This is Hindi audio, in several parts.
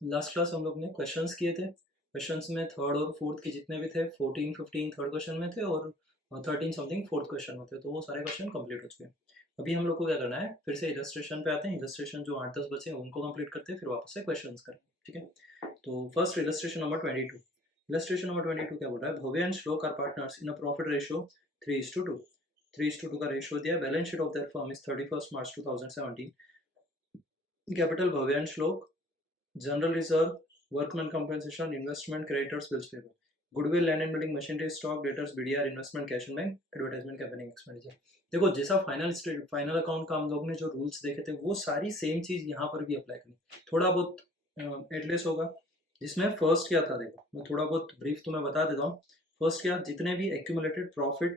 लास्ट क्लास हम लोग ने क्वेश्चंस किए थे। क्वेश्चंस में थर्ड और फोर्थ के जितने भी थे 14 15 थर्ड क्वेश्चन में थे और 13 समथिंग फोर्थ क्वेश्चन में थे, तो वो सारे क्वेश्चन कंप्लीट हो चुके हैं। अभी हम लोग को क्या करना है, फिर से इलस्ट्रेशन पे आते हैं। इलस्ट्रेशन जो 8-10 बचे हैं उनको कंप्लीट करते हैं, फिर वापस से क्वेश्चन करें। ठीक है, तो first illustration number 22। Illustration number 22 क्या बोल रहा है, Bhavya and Shlok are partners in a profit ratio 3:2। 3:2 का रेशियो दिया है। Balance sheet of their firm is 31 March 2017। Capital Bhavya and Shlok, General Reserve, Workman Compensation, Investment, Creditors, Bills Payable, Goodwill, Land and Building, Machinery, Stock, Debtors, BDR, Investment, Cash and Bank, Advertisement, Campaigning Expenditure। देखो जैसा फाइनल अकाउंट का हम लोग ने जो रूल्स देखे थे वो सारी सेम चीज यहाँ पर भी अप्लाई करनी। थोड़ा बहुत एटलेस होगा। जिसमें फर्स्ट क्या था, देखो मैं थोड़ा बहुत ब्रीफ तुम्हें बता देता हूँ। फर्स्ट क्या, जितने भी एक्यूमुलेटेड प्रॉफिट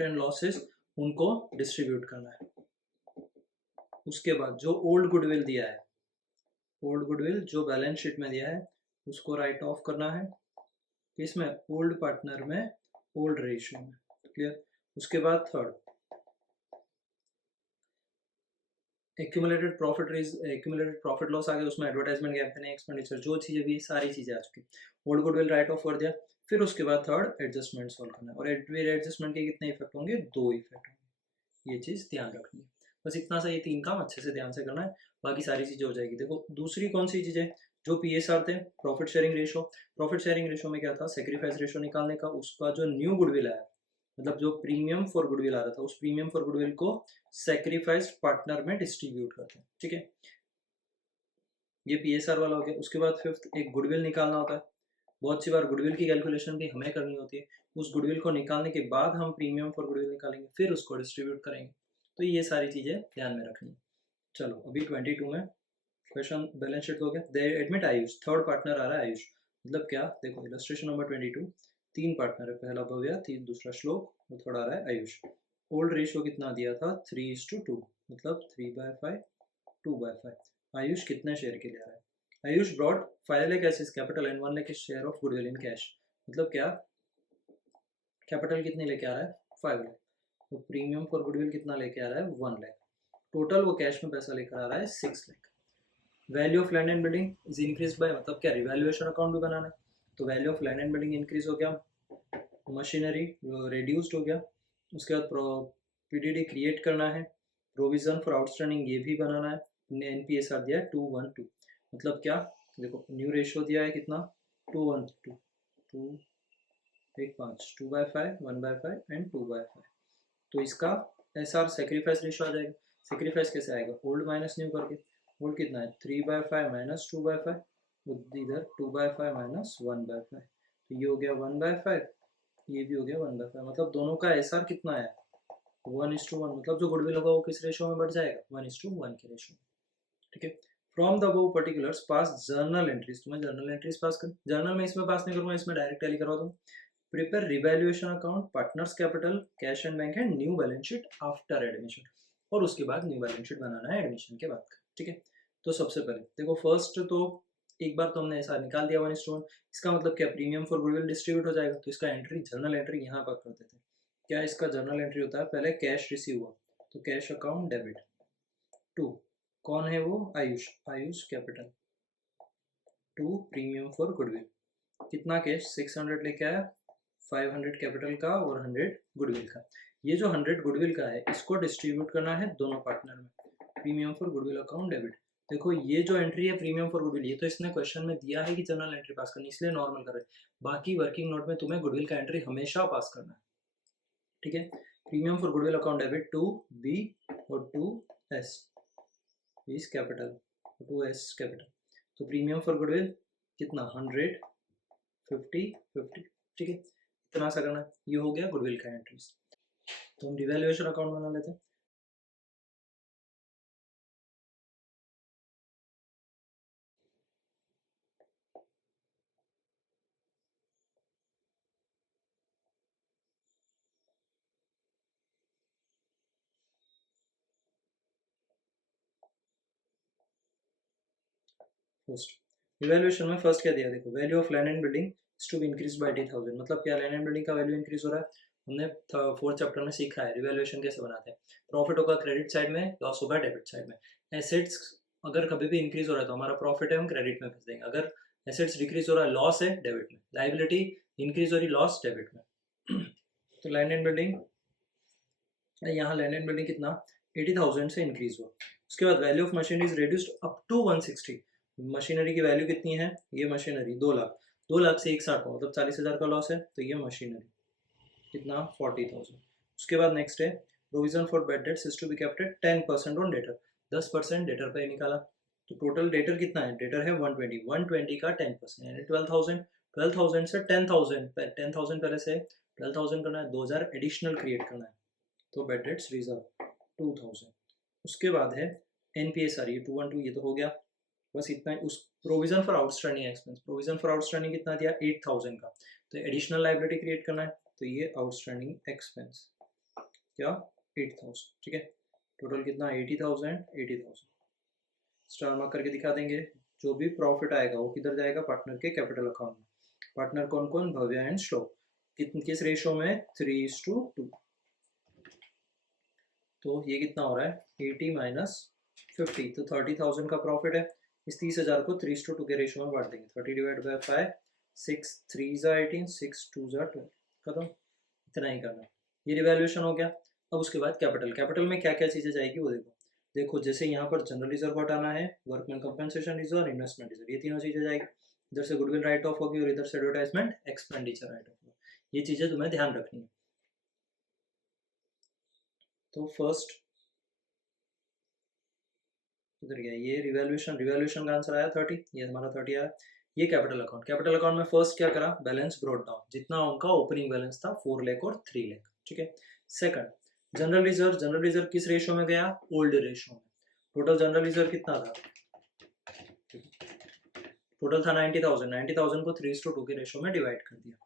एंड लॉसेस उनको डिस्ट्रीब्यूट करना है। उसके बाद जो ओल्ड गुडविल दिया है, ओल्ड गुडविल जो बैलेंस शीट में दिया है उसको राइट ऑफ करना है। इसमें ओल्ड पार्टनर में, ओल्ड रेशियो में। क्लियर। उसके बाद थर्ड, एक्यूमुलेटेड प्रॉफिट लॉस आ गया, उसमें एडवर्टाइजमेंट, कैंपेनिंग एक्सपेंडिचर, जो चीजें भी सारी चीजें आ चुकी। ओल्ड गुडविल राइट ऑफ कर दिया। फिर उसके बाद थर्ड एडजस्टमेंट सॉल्व करना है। और एडजस्टमेंट के कितने इफेक्ट होंगे, 2 इफेक्ट होंगे। ये चीज ध्यान रखनी है। बस इतना सा, ये 3 काम अच्छे से ध्यान से करना है, बाकी सारी चीजें हो जाएगी। देखो दूसरी कौन सी चीजें, जो पीएसआर थे, profit sharing ratio. Profit sharing ratio में क्या था, सेक्रीफाइस रेशो निकालने का। उसका जो न्यू गुडविल आया, मतलब जो प्रीमियम फॉर गुडविल आ रहा था, उस प्रीमियम फॉर गुडविल को सेक्रीफाइस पार्टनर में डिस्ट्रीब्यूट करते हैं। ठीक है, ये पीएसआर वाला हो गया। उसके बाद फिफ्थ, एक गुडविल निकालना होता है। बहुत सी बार गुडविल की कैलकुलेशन भी हमें करनी होती है। उस गुडविल को निकालने के बाद हम प्रीमियम फॉर गुडविल निकालेंगे, फिर उसको डिस्ट्रीब्यूट करेंगे। तो ये सारी चीजें ध्यान में रखनी है। चलो अभी 22 में क्वेश्चन, बैलेंस शीट हो गया। They admit Ayush, third partner आ रहा है आयुष। मतलब क्या, देखो इलस्ट्रेशन नंबर 22, 3 पार्टनर है। पहला भव्य, तीन दूसरा श्लोक, और थर्ड आ रहा है आयुष। ओल्ड रेशियो कितना दिया था, 3:2, मतलब 3/5, 2/5। आयुष कितने शेयर के लिए आ रहा है, Ayush brought 5 lakh as capital and 1 lakh share of goodwill in cash. मतलब क्या, कैपिटल कितने लेके आ रहा है, 5 लाख। तो प्रीमियम फॉर गुडविल कितना लेके आ रहा है, 1 लाख। टोटल वो कैश में पैसा लेकर आ रहा है 6 lakh. Value of land and building is increase by, मतलब क्या, रिवैल्यूएशन अकाउंट भी बनाना है। तो value of land and building increase हो गया, मशीनरी रिड्यूस्ड हो गया। उसके बाद पीडीडी क्रिएट करना है, प्रोविजन फॉर आउटस्टैंडिंग ये भी बनाना है। एनपीएसआर दिया है 2:1:2, मतलब क्या, देखो न्यू रेशियो दिया है कितना, 2:1:2, 2:1:5, 2/5, 1/5 एंड 2/5। तो इसका एसआर सेक्रीफाइस रेशियो आ जाएगा। सेक्रीफाइस कैसे आएगा, ओल्ड माइनस न्यू करके। ओल्ड कितना है, 3/5 माइनस 2/5, इधर 2/5 माइनस 1/5। तो ये हो गया 1/5, ये भी हो गया 1/5। मतलब दोनों का एसआर कितना है, 1:1। मतलब जो गुडविल होगा वो किस रेशियो में बढ़ जाएगा, 1:1 के रेशियो में। ठीक है। From the above particulars pass journal entries, तुम्हें जर्नल एंट्रीज पास कर, जर्नल में इसमें पास नहीं करूंगा, इसमें डायरेक्ट टैली करवा दूँ। Prepare revaluation account, partners capital, cash and bank and new balance sheet after admission. और उसके बाद न्यू बैलेंस शीट बनाना है एडमिशन के बाद। ठीक है, तो सबसे पहले देखो फर्स्ट तो एक बार तो हमने ऐसा निकाल दिया 1:1। इसका मतलब क्या, प्रीमियम फॉर गुडविल डिस्ट्रीब्यूट हो जाएगा। तो इसका एंट्री, जर्नल एंट्री यहाँ पर कर देते हैं। क्या इसका जर्नल एंट्री होता है, पहले कैश रिसीव हुआ तो कैश अकाउंट डेबिट। 2, कौन है वो, Ayush, Ayush capital. 2 premium for goodwill, कितना कैश, 600 लेके आया, 500 कैपिटल का और 100 गुडविल का। ये जो 100 गुडविल का है इसको डिस्ट्रीब्यूट करना है दोनों पार्टनर में। Premium for goodwill account debit. देखो ये जो एंट्री है प्रीमियम फॉर गुडविल, ये तो इसने क्वेश्चन में दिया है कि जर्नल एंट्री पास करनी, इसलिए नॉर्मल कर रहे हैं। बाकी वर्किंग नोट में तुम्हें गुडविल का एंट्री हमेशा पास करना है। ठीक है, premium for goodwill account debit 2B और 2S is capital, 2S capital. तो प्रीमियम फॉर गुडविल कितना, 100, 50, 50। ठीक है, इतना सा करना है। ये हो गया गुडविल का एंट्रीज। तो हम रिवैल्यूएशन अकाउंट बना लेते हैं। फर्स्ट रिवैल्यूएशन में फर्स्ट क्या दिया, देखो value of land and building to be increase by 80,000। मतलब क्या, लैंड एंड बिल्डिंग का वैल्यू इंक्रीज हो रहा है हमने फोर्थ चैप्टर में सीखा है रिवैल्यूएशन कैसे बनाते हैं। प्रॉफिट होगा क्रेडिट साइड में, लॉस होगा डेबिट साइड में। एसेट्स अगर कभी भी इंक्रीज हो रहा है तो हमारा प्रॉफिट है, हम क्रेडिट में भेज देंगे। अगर एसेट्स डिक्रीज हो रहा है, लॉस है, डेबिट में। लाइबिलिटी इंक्रीज हो रही, लॉस डेबिट में। तो लैंड एंड बिल्डिंग, यहाँ लैंड एंड बिल्डिंग कितना 80,000 से इंक्रीज हुआ। उसके बाद value of machinery is reduced up to 160। Machinery की वैल्यू कितनी है, ये मशीनरी 2 लाख, 2 लाख से 160 का मतलब 40,000 का लॉस है, तो ये मशीनरी कितना 40,000। उसके बाद नेक्स्ट है provision for bad debts is to be kept at 10% on debtor, 10% debtor पे निकाला। तो टोटल डेटर कितना है, डेटर है 120, 120 का 10% यानी 12,000, 12,000 से 10,000, 10,000 पहले से 12,000 करना है, 2,000 एडिशनल क्रिएट करना है, तो बैड डेट्स रिजर्व 2,000। उसके बाद है एनपीएस आ रही है 212, ये तो हो गया, बस इतना ही। उस provision for outstanding expense, provision for outstanding कितना दिया 8,000 का, तो एडिशनल लाइबिलिटी क्रिएट करना है, तो ये आउटस्टैंडिंग एक्सपेंस क्या 8,000, ठीक है। टोटल कितना 80,000, 80,000 स्टार मार्क करके दिखा देंगे। जो भी प्रॉफिट आएगा वो किधर जाएगा, पार्टनर के कैपिटल अकाउंट में। पार्टनर कौन कौन, भव्या एंड श्लोक, किस रेशो में 3:2। तो ये कितना हो रहा है 80 माइनस 50, तो 30,000 का प्रॉफिट है। इस 30,000 को 3:2 के रेशो में बांट देंगे, 30 डिवाइड बाई 5, 6 3 ज़ा 18, 6 2 ज़ा 12, खत्म। इतना ही करना है। ये रिवैल्यूएशन हो गया। अब उसके बाद कैपिटल, कैपिटल में क्या क्या चीज़ें जाएगी वो देखो। देखो जैसे यहाँ पर जनरल रिजर्व हटाना है, workman compensation reserve, investment reserve, ये तीनों चीज़ें जाएगी। इधर से गुडविल राइट ऑफ होगी और इधर से एडवर्टाइजमेंट एक्सपेंडिचर राइट ऑफ होगी। ये चीज़ें तुम्हें ध्यान रखनी है। तो फर्स्ट इधर गया ये रिवैल्यूएशन, रिवैल्यूएशन का आंसर आया 30, ये हमारा 30 आया। ये कैपिटल अकाउंट, कैपिटल अकाउंट में फर्स्ट क्या करा, बैलेंस ब्रॉट डाउन, जितना उनका ओपनिंग बैलेंस था 4 लाख और 3 लाख, ठीक है। Second general reserve, general reserve किस रेशो में गया, ओल्ड रेशो में। टोटल जनरल रिजर्व कितना था, टोटल था 90,000, 90,000 को 3:2 के रेशो में डिवाइड कर दिया,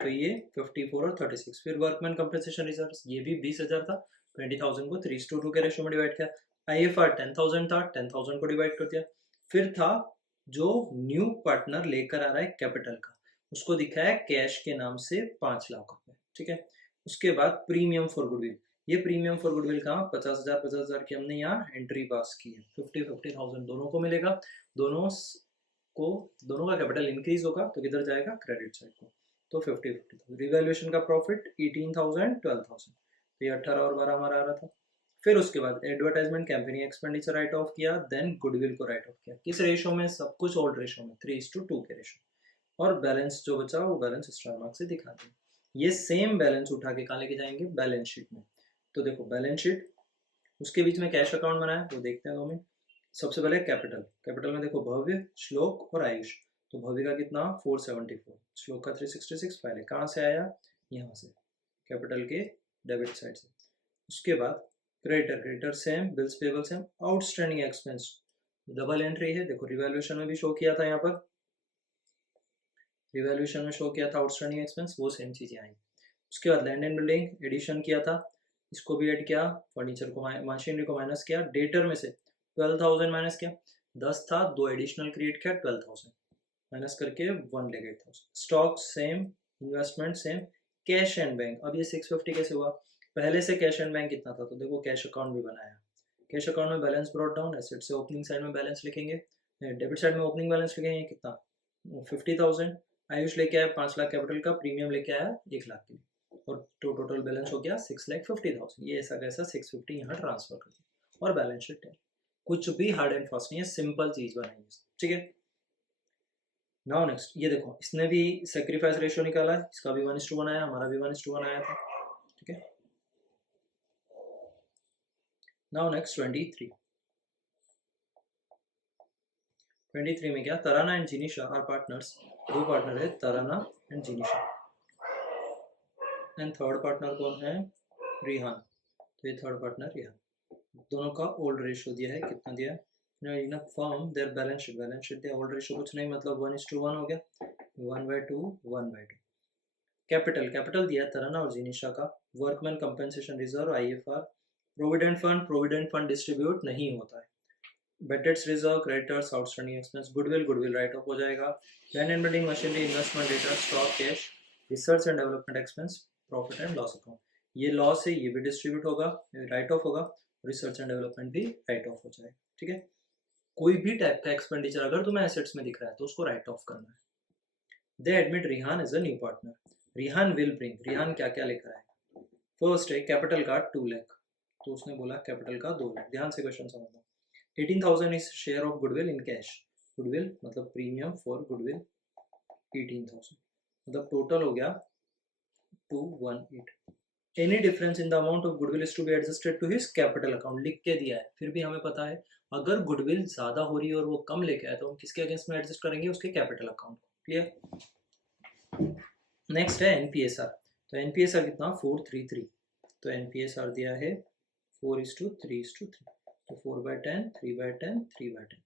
तो ये 54 और 36। फिर वर्कमैन कंपनसेशन रिजर्व, ये भी 20,000 था, 20,000 को 3:2 के रेशो में डिवाइड किया। आईएफआर 10,000 था, 10,000 को डिवाइड कर दिया। फिर था जो न्यू पार्टनर लेकर आ रहा है कैपिटल का, उसको दिखाया कैश के नाम से 5 लाख रुपए, ठीक है। उसके बाद प्रीमियम फॉर गुडविल, ये प्रीमियम फॉर गुडविल कहाँ 50,000 की हमने यहाँ एंट्री पास की है, 50,000 दोनों को मिलेगा। दोनों का कैपिटल इंक्रीज होगा तो किधर जाएगा, क्रेडिट साइड को, तो 50,000। रिवैल्यूएशन का प्रॉफिट 18,000, 12,000, तो ये 18 और 12 हमारा आ रहा था। फिर उसके बाद advertisement campaigning expenditure right of किया, देन गुडविल को राइट ऑफ किया। किस रेशो में, सब कुछ ओल्ड रेशो में, 3:2 के रेशो। और बैलेंस जो बचा वो बैलेंस स्टार मार्क से दिखा दें। ये सेम बैलेंस उठा के कहाँ लेके जाएंगे, बैलेंस शीट में। तो देखो बैलेंस शीट, उसके बीच में कैश अकाउंट बनाया, वो देखते हैं 2 मिनट। सबसे पहले कैपिटल, कैपिटल में देखो भव्य, श्लोक और आयुष। तो भव्य का कितना 474, श्लोक का 366 फाइल है, कहाँ से आया, यहाँ से, कैपिटल के डेबिट साइड से। उसके बाद creditor, creditor same, bills payable same, outstanding expense double entry है। देखो रिवैल्यूएशन में भी शो किया था, यहाँ पर रिवैल्यूएशन में शो किया था आउटस्टैंडिंग एक्सपेंस, वो सेम चीजें आई। उसके बाद लैंड एंड बिल्डिंग एडिशन किया था, इसको भी ऐड किया, फर्नीचर को मशीनरी को माइनस किया, डेटर में से 12,000 माइनस किया, 10 था, 2 एडिशनल क्रिएट किया, 12,000 माइनस करके 1,08,000। Stock same, investment same, cash and bank. अब ये 650 कैसे हुआ, पहले से कैश एंड बैंक कितना था, तो देखो कैश अकाउंट भी बनाया। कैश अकाउंट में बैलेंस ब्रॉट डाउन, एसेट से ओपनिंग साइड में बैलेंस लिखेंगे, डेबिट साइड में ओपनिंग बैलेंस लिखेंगे कितना 50,000। आयुष लेके आया 5 लाख कैपिटल का, प्रीमियम लेके आया 1 लाख के लिए, और टोटल बैलेंस हो गया 6,50,000। ये ऐसा कैसा 650 यहाँ ट्रांसफर कर दिया और बैलेंस शीट है। कुछ भी हार्ड एंड फास्ट नहीं है, सिंपल चीज बनाई, ठीक है। नाउ नेक्स्ट ये देखो, इसने भी सेक्रीफाइस रेशियो निकाला है, इसका भी 1:1 आया, हमारा भी 1:1 आया था, ठीक है। नाउ नेक्स्ट 23 में क्या, तराना एंड जिनिशा आर पार्टनर्स। 2 पार्टनर है, तराना एंड जिनिशा, एंड थर्ड पार्टनर कौन है, रिहान। तो ये थर्ड पार्टनर रिहान। दोनों का ओल्ड रेशियो दिया है, कितना दिया है, in a firm their balance sheet दिया, ओल्ड रेशियो कुछ नहीं, मतलब 1:1 हो गया, 1/2, 1/2। कैपिटल दिया तराना और जिनिशा का, workman compensation reserve, IFR, provident fund distribute नहीं होता है, bad debts reserve, creditors, outstanding expense, goodwill write off हो जाएगा, land and building, machinery, investment, data, stock, cash, research and development expense, profit and loss account. ये लॉस है, ये भी डिस्ट्रीब्यूट होगा, राइट ऑफ होगा, रिसर्च एंड डेवलपमेंट भी राइट ऑफ हो जाएगा। ठीक है, कोई भी टाइप का एक्सपेंडिचर अगर तुम्हें एसेट्स में दिख रहा है तो उसको राइट ऑफ करना है। They admit Rihan as a new partner. Rihan will bring, Rihan क्या क्या लेकर आएगा। फर्स्ट है कैपिटल का 2 लाख, तो उसने बोला कैपिटल का 2 लाख। ध्यान से क्वेश्चन समझना। 18,000 is share of goodwill in cash. Goodwill मतलब प्रीमियम फॉर गुडविल 18,000, मतलब टोटल हो गया 218। Any difference in the amount of goodwill is to be adjusted to his capital account. लिख के दिया है, फिर भी हमें पता है अगर गुडविल ज्यादा हो रही है और वो कम लेके आए तो हम किसके अगेंस्ट में एडजस्ट करेंगे, उसके कैपिटल अकाउंट को। क्लियर। नेक्स्ट है एनपीएसआर। तो एनपीएसआर कितना 433, तो एनपीएसआर दिया है 4:3:3, तो 4/10, 3/10, 3/10।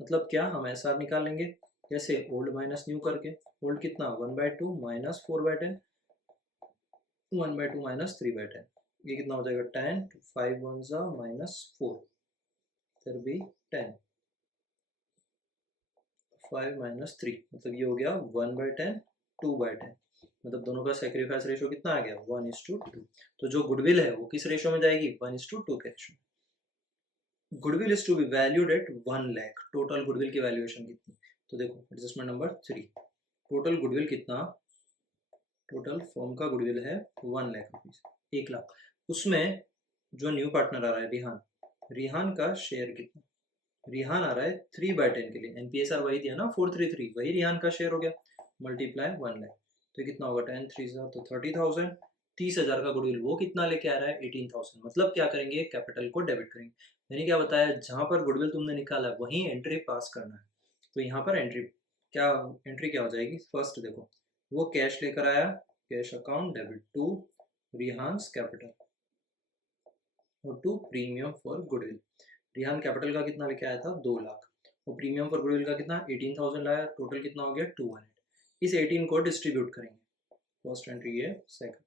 मतलब क्या, हम एसआर निकाल लेंगे जैसे ओल्ड माइनस न्यू करके। ओल्ड कितना 1/2 माइनस 4/10, 1/2 माइनस 3/10, ये कितना हो जाएगा 10, 5 1 माइनस 4, फिर भी 10, 5 माइनस 3, मतलब ये हो गया 1/10, 2/10, मतलब दोनों का सेक्रीफाइस रेशो कितना आ गया 1:2। तो जो गुडविल है वो किस रेशो में जाएगी 1:2 के रेशो में। Goodwill is to be valued at 1 lakh. Total goodwill की वैल्यूएशन कितनी, तो देखो एडजस्टमेंट नंबर 3, टोटल गुडविल कितना, टोटल फर्म का गुडविल है 1 लाख रुपीज, 1 लाख। उसमें जो न्यू पार्टनर आ रहा है रिहान, रिहान का शेयर कितना, रिहान आ रहा है 3/10 के लिए। एनपीएसआर वही दिया ना 433, वही रिहान का शेयर हो गया, मल्टीप्लाई 1 लाख, तो कितना होगा 10 3 तो 30,000। 30,000 का गुडविल वो कितना लेके आ रहा है 18,000। मतलब क्या करेंगे, कैपिटल को डेबिट करेंगे। मैंने क्या बताया, जहां पर गुडविल तुमने निकाला है वहीं एंट्री पास करना है। तो यहाँ पर एंट्री क्या हो जाएगी, फर्स्ट देखो वो कैश लेकर आया, cash account debit to Rihan's capital और to premium for goodwill. Rihan capital का कितना लेके आया था 2 लाख, और प्रीमियम फॉर गुडविल का कितना 18,000 लाया, टोटल कितना हो गया 200। इस 18 को डिस्ट्रीब्यूट करेंगे, फर्स्ट एंट्री है, second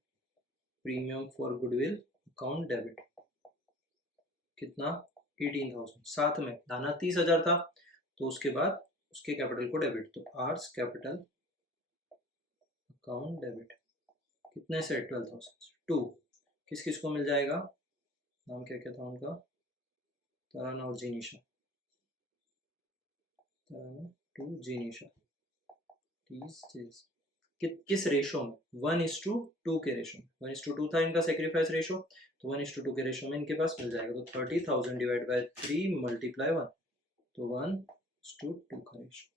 premium for goodwill account debit कितना 18,000, साथ में लाना 30,000 था, तो उसके बाद उसके कैपिटल को डेबिट, तो आर्स कैपिटल अकाउंट डेबिट कितने से 12,000 टू किस किस को मिल जाएगा, नाम क्या क्या था उनका, तराना और जीनिशा, तराना टू जीनिशा, किस रेशो में 1:2 के रेशो में, 1:2 था इनका सेक्रीफाइस रेशो, तो 1:2 के रेशो में इनके पास मिल जाएगा। तो 30,000 डिवाइड बाय 3 मल्टीप्लाई 1, तो 1:2 का रेशो,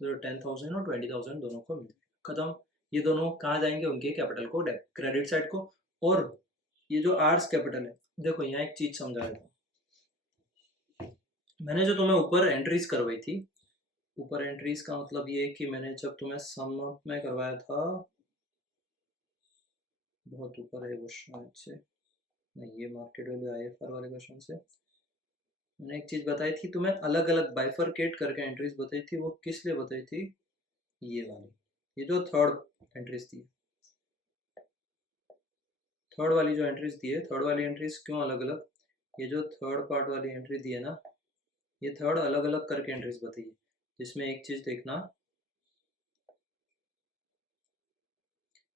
तो 10,000 और 20,000 दोनों को मिल जाएगा। खत्म। ये दोनों कहाँ जाएंगे, उनके कैपिटल को क्रेडिट साइड को। और ये जो आर्स कैपिटल है, देखो यहाँ एक चीज समझा देता हूँ। मैंने जो तुम्हें ऊपर एंट्रीज करवाई थी, ऊपर एंट्रीज का मतलब ये कि मैंने जब तुम्हें सम अप में करवाया था, बहुत ऊपर है वो शायद से, नहीं ये मार्केट वैल्यू आईएफआर वाले क्वेश्चन से मैंने एक चीज बताई थी तुम्हें, अलग अलग बाइफरकेट करके एंट्रीज बताई थी। वो किस लिए बताई थी, ये वाली, ये जो थर्ड एंट्रीज थी, थर्ड वाली जो एंट्रीज दी है, थर्ड वाली एंट्रीज क्यों अलग अलग, ये जो थर्ड पार्ट वाली एंट्री दी है ना, ये थर्ड अलग अलग करके एंट्रीज बताई है। जिसमें एक चीज देखना,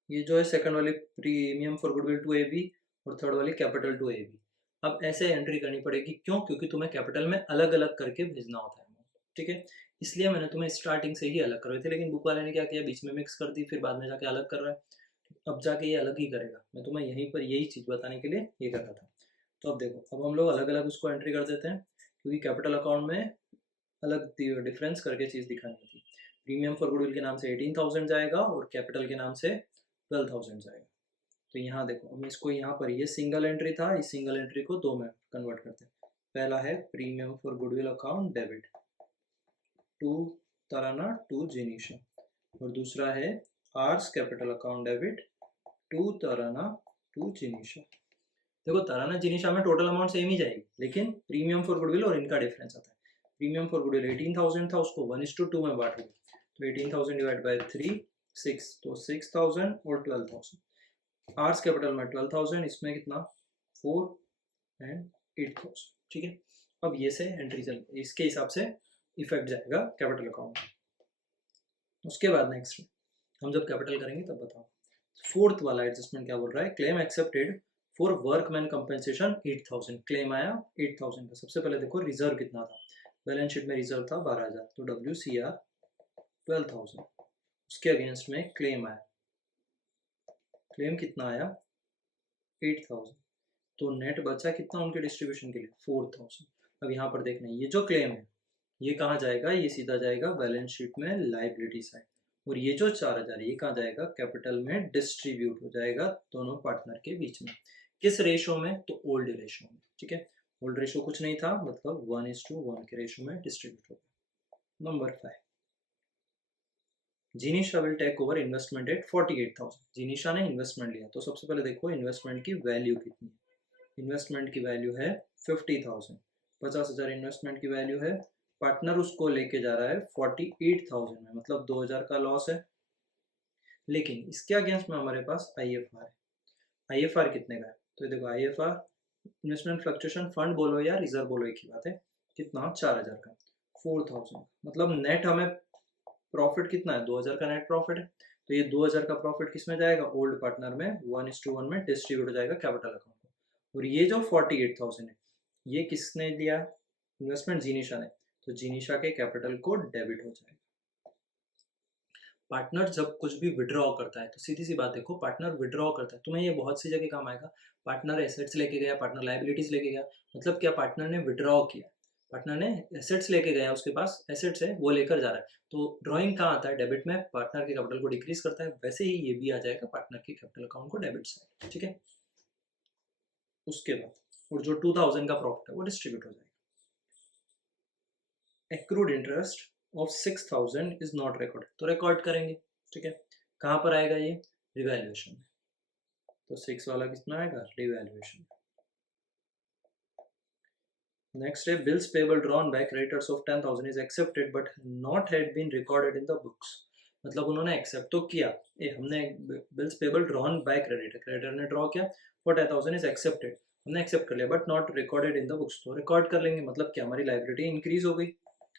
ये जो है सेकंड वाली premium for goodwill to AB और थर्ड वाली कैपिटल टू AB। अब ऐसे एंट्री करनी पड़ेगी, क्यों, क्योंकि तुम्हें कैपिटल में अलग अलग करके भेजना होता है। ठीक है, इसलिए मैंने तुम्हें स्टार्टिंग से ही अलग करवाए थे, लेकिन बुक वाले ने क्या किया, बीच में मिक्स कर दी, फिर बाद में जाके अलग कर रहा है। अब जाके ये अलग ही करेगा। मैं तुम्हें यहीं पर यही चीज बताने के लिए ये कर रहा था। तो अब देखो, अब हम लोग अलग अलग उसको एंट्री कर देते हैं, क्योंकि कैपिटल अकाउंट में अलग डिफरेंस करके चीज दिखानी होती है। प्रीमियम फॉर गुडविल के नाम से 18,000 जाएगा और कैपिटल के नाम से 12,000 जाएगा। तो यहाँ देखो, हम इसको यहाँ पर, ये सिंगल एंट्री था, इस सिंगल एंट्री को दो में कन्वर्ट करते हैं। पहला है premium for goodwill account debit to Tarana to Jinisha, और दूसरा है आर्स capital account debit to Tarana to Jinisha. देखो तराना जिनीशा में टोटल अमाउंट सेम ही जाएगी, लेकिन प्रीमियम फॉर गुडविल और इनका डिफरेंस आता है। प्रीमियम फॉर गुडविल 18,000 था, उसको 1:2 में बांट दिया, तो 18,000 डिवाइड बाय 3 6, तो 6,000 और 12,000। आर्स कैपिटल में 12,000, इसमें कितना 4 एंड 8,000। ठीक है, अब ये से एंट्री चल, इसके हिसाब से इफेक्ट जाएगा कैपिटल अकाउंट। उसके बाद नेक्स्ट हम जब कैपिटल करेंगे तब बताओ। फोर्थ वाला एडजस्टमेंट क्या बोल रहा है, claim accepted for workman compensation 8000, claim आया 8000 का। सबसे पहले देखो रिजर्व कितना था, बैलेंस शीट में रिजर्व था 12000, तो WCR 12000, उसके अगेंस्ट में क्लेम आया, क्लेम कितना आया 8000, तो नेट बचा कितना उनके डिस्ट्रीब्यूशन के लिए 4000। अब यहाँ पर देखना ये जो क्लेम है ये कहाँ जाएगा, ये सीधा जाएगा बैलेंस शीट में लाइबिलिटी साइड, और ये जो 4000 ये कहाँ जाएगा, कैपिटल में डिस्ट्रीब्यूट हो जाएगा दोनों पार्टनर के बीच में। किस रेशो में, तो ओल्ड रेशो में। ठीक है, ओल्ड रेशो कुछ नहीं था, मतलब 1:1 के रेशो में डिस्ट्रीब्यूट होगा। Number 5, Jinisha will take over investment at 48,000। Jinisha ने इन्वेस्टमेंट लिया, तो सबसे पहले देखो इन्वेस्टमेंट की वैल्यू कितनी है। इन्वेस्टमेंट की वैल्यू है 50,000, 50,000 इन्वेस्टमेंट की वैल्यू है। पार्टनर उसको लेके जा रहा है 48,000 में, मतलब 2,000 का लॉस है। लेकिन इसके अगेंस्ट में हमारे पास IFR है। IFR कितने का है, तो देखो IFR इन्वेस्टमेंट फ्लक्चुएशन फंड बोलो या रिजर्व बोलो एक ही बात है, कितना 4000 का, 4000, मतलब नेट हमें प्रॉफिट कितना है, 2000 का नेट प्रॉफिट है। तो ये 2000 का प्रॉफिट किस में जाएगा, ओल्ड पार्टनर में 1:1 में डिस्ट्रीब्यूट हो जाएगा कैपिटल अकाउंट को। और ये जो 48,000 है ये किसने दिया, इन्वेस्टमेंट जिनीशा ने, तो जिनीशा के कैपिटल को डेबिट हो जाएगा। पार्टनर जब कुछ भी विड्रॉ करता है, तो सीधी सी बात देखो, पार्टनर विड्रॉ करता है, तुम्हें ये बहुत सी जगह काम आएगा। पार्टनर एसेट्स लेके गया, पार्टनर लाइबिलिटीज लेके गया, मतलब क्या, पार्टनर ने विड्रॉ किया, पार्टनर ने एसेट्स लेके गया, उसके पास एसेट्स है वो लेकर जा रहा है। तो ड्रॉइंग कहाँ आता है, डेबिट में, पार्टनर के कैपिटल को डिक्रीज करता है। वैसे ही ये भी आ जाएगा पार्टनर के कैपिटल अकाउंट को डेबिट साइड। ठीक है, उसके बाद और जो 2000 का प्रॉफिट है वो डिस्ट्रीब्यूट हो जाएगा। Accrued interest of 6000 is not record, तो रिकॉर्ड करेंगे। ठीक है, कहाँ पर आएगा ये, रिवैल्यूएशन में, तो 6 वाला कितना आएगा, रिवैल्यूएशन। नेक्स्ट है bills payable drawn by creditors of 10,000 is accepted but not had been recorded in the books. मतलब उन्होंने एक्सेप्ट तो किया, हमने bills payable drawn by creditor, creditor ने ड्रॉ किया फॉर 10,000 इज एक्सेप्टेड, हमने एक्सेप्ट कर लिया, but not recorded in the books, तो रिकॉर्ड कर लेंगे। मतलब क्या, हमारी लाइबिलिटी इंक्रीज हो गई,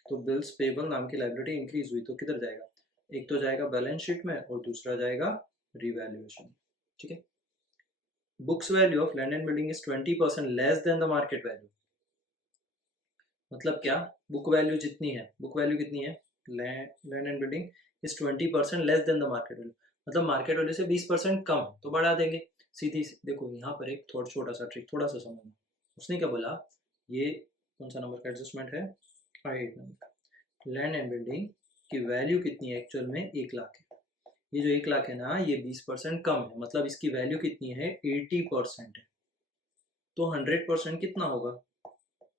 तो बिल्स पेबल नाम की लाइबिलिटी इंक्रीज हुई, तो किधर जाएगा, एक तो जाएगा बैलेंस शीट में और दूसरा जाएगा रिवैल्यूएशन। ठीक है, books value of land and building is 20% less than the market value. मतलब क्या, बुक वैल्यू जितनी है, बुक वैल्यू कितनी है, land and building is 20% less than the market value, मतलब मार्केट वैल्यू से 20% कम, तो बढ़ा देंगे। सीधी देखो यहाँ पर एक थोड़ा छोटा सा ट्रिक, थोड़ा सा समझना। उसने क्या बोला, ये कौन सा नंबर का एडजस्टमेंट है, 8 नंबर। लैंड एंड बिल्डिंग की वैल्यू कितनी है, एक्चुअल में 1 लाख है। ये जो 1 लाख है ना, ये 20% कम है, मतलब इसकी वैल्यू कितनी है, 80% है। तो 100% कितना होगा,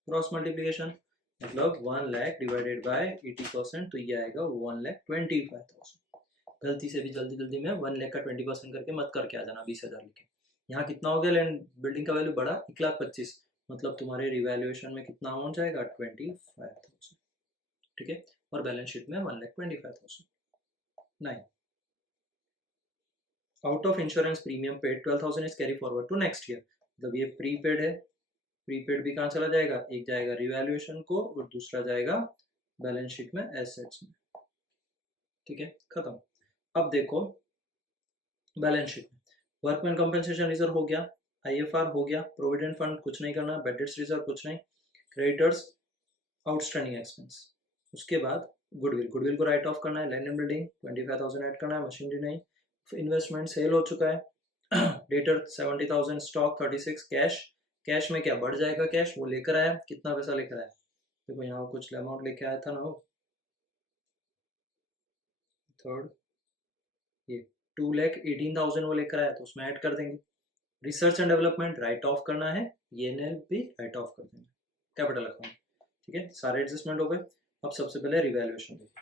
क्रॉस मल्टीप्लीकेशन, मतलब 1 लाख डिवाइडेड बाय 80%, तो ये आएगा 1,25,000। गलती से भी जल्दी जल्दी में 1 लाख का 20% करके मत करके आ जाना 20,000 लिखे। यहाँ कितना हो गया, लैंड बिल्डिंग का वैल्यू बढ़ा 1,25,000, मतलब तुम्हारे रिवैल्यूएशन में कितना अमाउंट जाएगा 25,000। ठीक है, और बैलेंस शीट में 1,25,000। 9, out of insurance premium paid 12,000 is carry forward to next year. मतलब ये प्रीपेड है, प्रीपेड भी कहाँ चला जाएगा, एक जाएगा रिवैल्यूएशन को और दूसरा जाएगा बैलेंस शीट में एसेट्स में। ठीक है, खत्म। अब देखो बैलेंस शीट में वर्कमैन कंपनसेशन रिजर्व हो गया, IFR हो गया, प्रोविडेंट फंड कुछ नहीं करना, बेड डेट्स रिजर्व कुछ नहीं, क्रेडिटर्स, आउटस्टैंडिंग एक्सपेंस। उसके बाद गुडविल, गुडविल को राइट ऑफ करना है, लैंड एंड बिल्डिंग 25,000 ऐड करना है, मशीनरी नहीं, इन्वेस्टमेंट सेल हो चुका है, डेटर 70,000, स्टॉक 36, कैश, कैश में क्या बढ़ जाएगा, कैश वो लेकर आया, कितना पैसा लेकर आया, देखो यहाँ कुछ अमाउंट लेके आया था ना वो, थर्ड ये 2,18,000 वो लेकर आया, तो उसमें ऐड कर देंगे। Research and development right off करना है, ये नेल भी राइट ऑफ कर देंगे कैपिटल अकाउंट। ठीक है, सारे एडजस्टमेंट हो गए। अब सबसे पहले रिवैल्यूएशन देखो,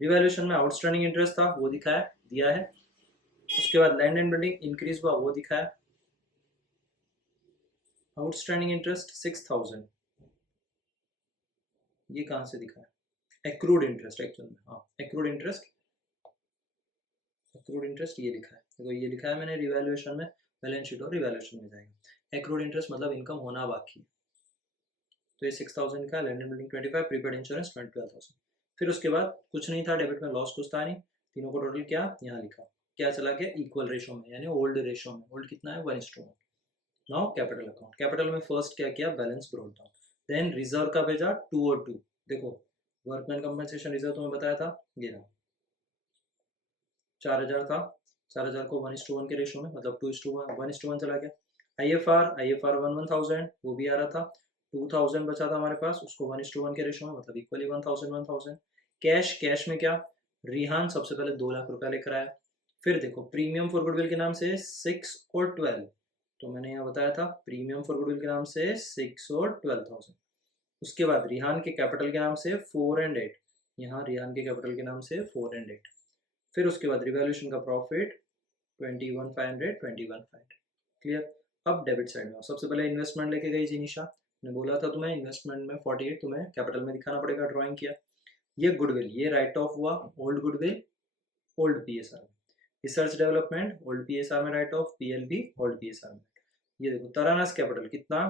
रिवैल्यूएशन में आउटस्टैंडिंग इंटरेस्ट था वो दिखाया, दिया है। उसके बाद लैंड एंड बिल्डिंग इंक्रीज हुआ वो दिखाया, आउटस्टैंडिंग इंटरेस्ट 6,000, ये कहाँ से दिखाया, एक्रूड इंटरेस्ट एक्चुअल में, हाँ एक्रूड इंटरेस्ट, एक्रूड इंटरेस्ट ये लिखा है, देखो ये लिखा है मैंने रिवैल्यूएशन में, बैलेंस शीट और रिवैल्यूएशन में जाएगा। एक्रूड इंटरेस्ट मतलब इनकम होना बाकी है, तो ये 6,000 का, land and building 25, prepaid insurance 12,000। फिर उसके बाद कुछ नहीं था, डेबिट में लॉस कुछ था नहीं, तीनों को टोटल किया, यहाँ लिखा क्या चला गया, इक्वल रेशो में, यानी ओल्ड रेशो में। ओल्ड कितना है, 1:1। नाउ कैपिटल अकाउंट, कैपिटल में फर्स्ट क्या किया, balance brought down. Then reserve का भेजा 2 और 2। देखो वर्कमैन कंपनसेशन रिजर्व तुम्हें बताया था, ये रहा 4000 था, 4000 को 1:1 के रेशो में, मतलब 1:1 चला गया। IFR 1000 वो भी आ रहा था, 2000 बचा था हमारे पास, उसको 1:1 के रेशो में, मतलब इक्वली 1000। कैश में क्या, रिहान सबसे पहले 2 लाख रुपया लेकर आया। फिर देखो प्रीमियम फॉर गुडविल के नाम से 6 और 12, तो मैंने यहाँ बताया था प्रीमियम फॉर गुडविल के नाम से 6 और 12,000। उसके बाद रिहान के कैपिटल के नाम से 4 और 8, यहाँ रिहान के कैपिटल के नाम से 4 और 8। फिर उसके बाद रिवैल्यूएशन का प्रॉफिट 21,500। क्लियर। अब डेबिट साइड में सबसे पहले इन्वेस्टमेंट लेके गई जिनिशा ने, बोला था तुम्हें इन्वेस्टमेंट में 48 तुम्हें कैपिटल में दिखाना पड़ेगा, ड्राइंग किया। ये गुडविल, ये राइट ऑफ हुआ, ओल्ड गुडविल ओल्ड पीएसआर में। रिसर्च डेवलपमेंट ओल्ड पीएसआर में right of, PLB old PSR में। ये देखो तरानास कैपिटल कितना,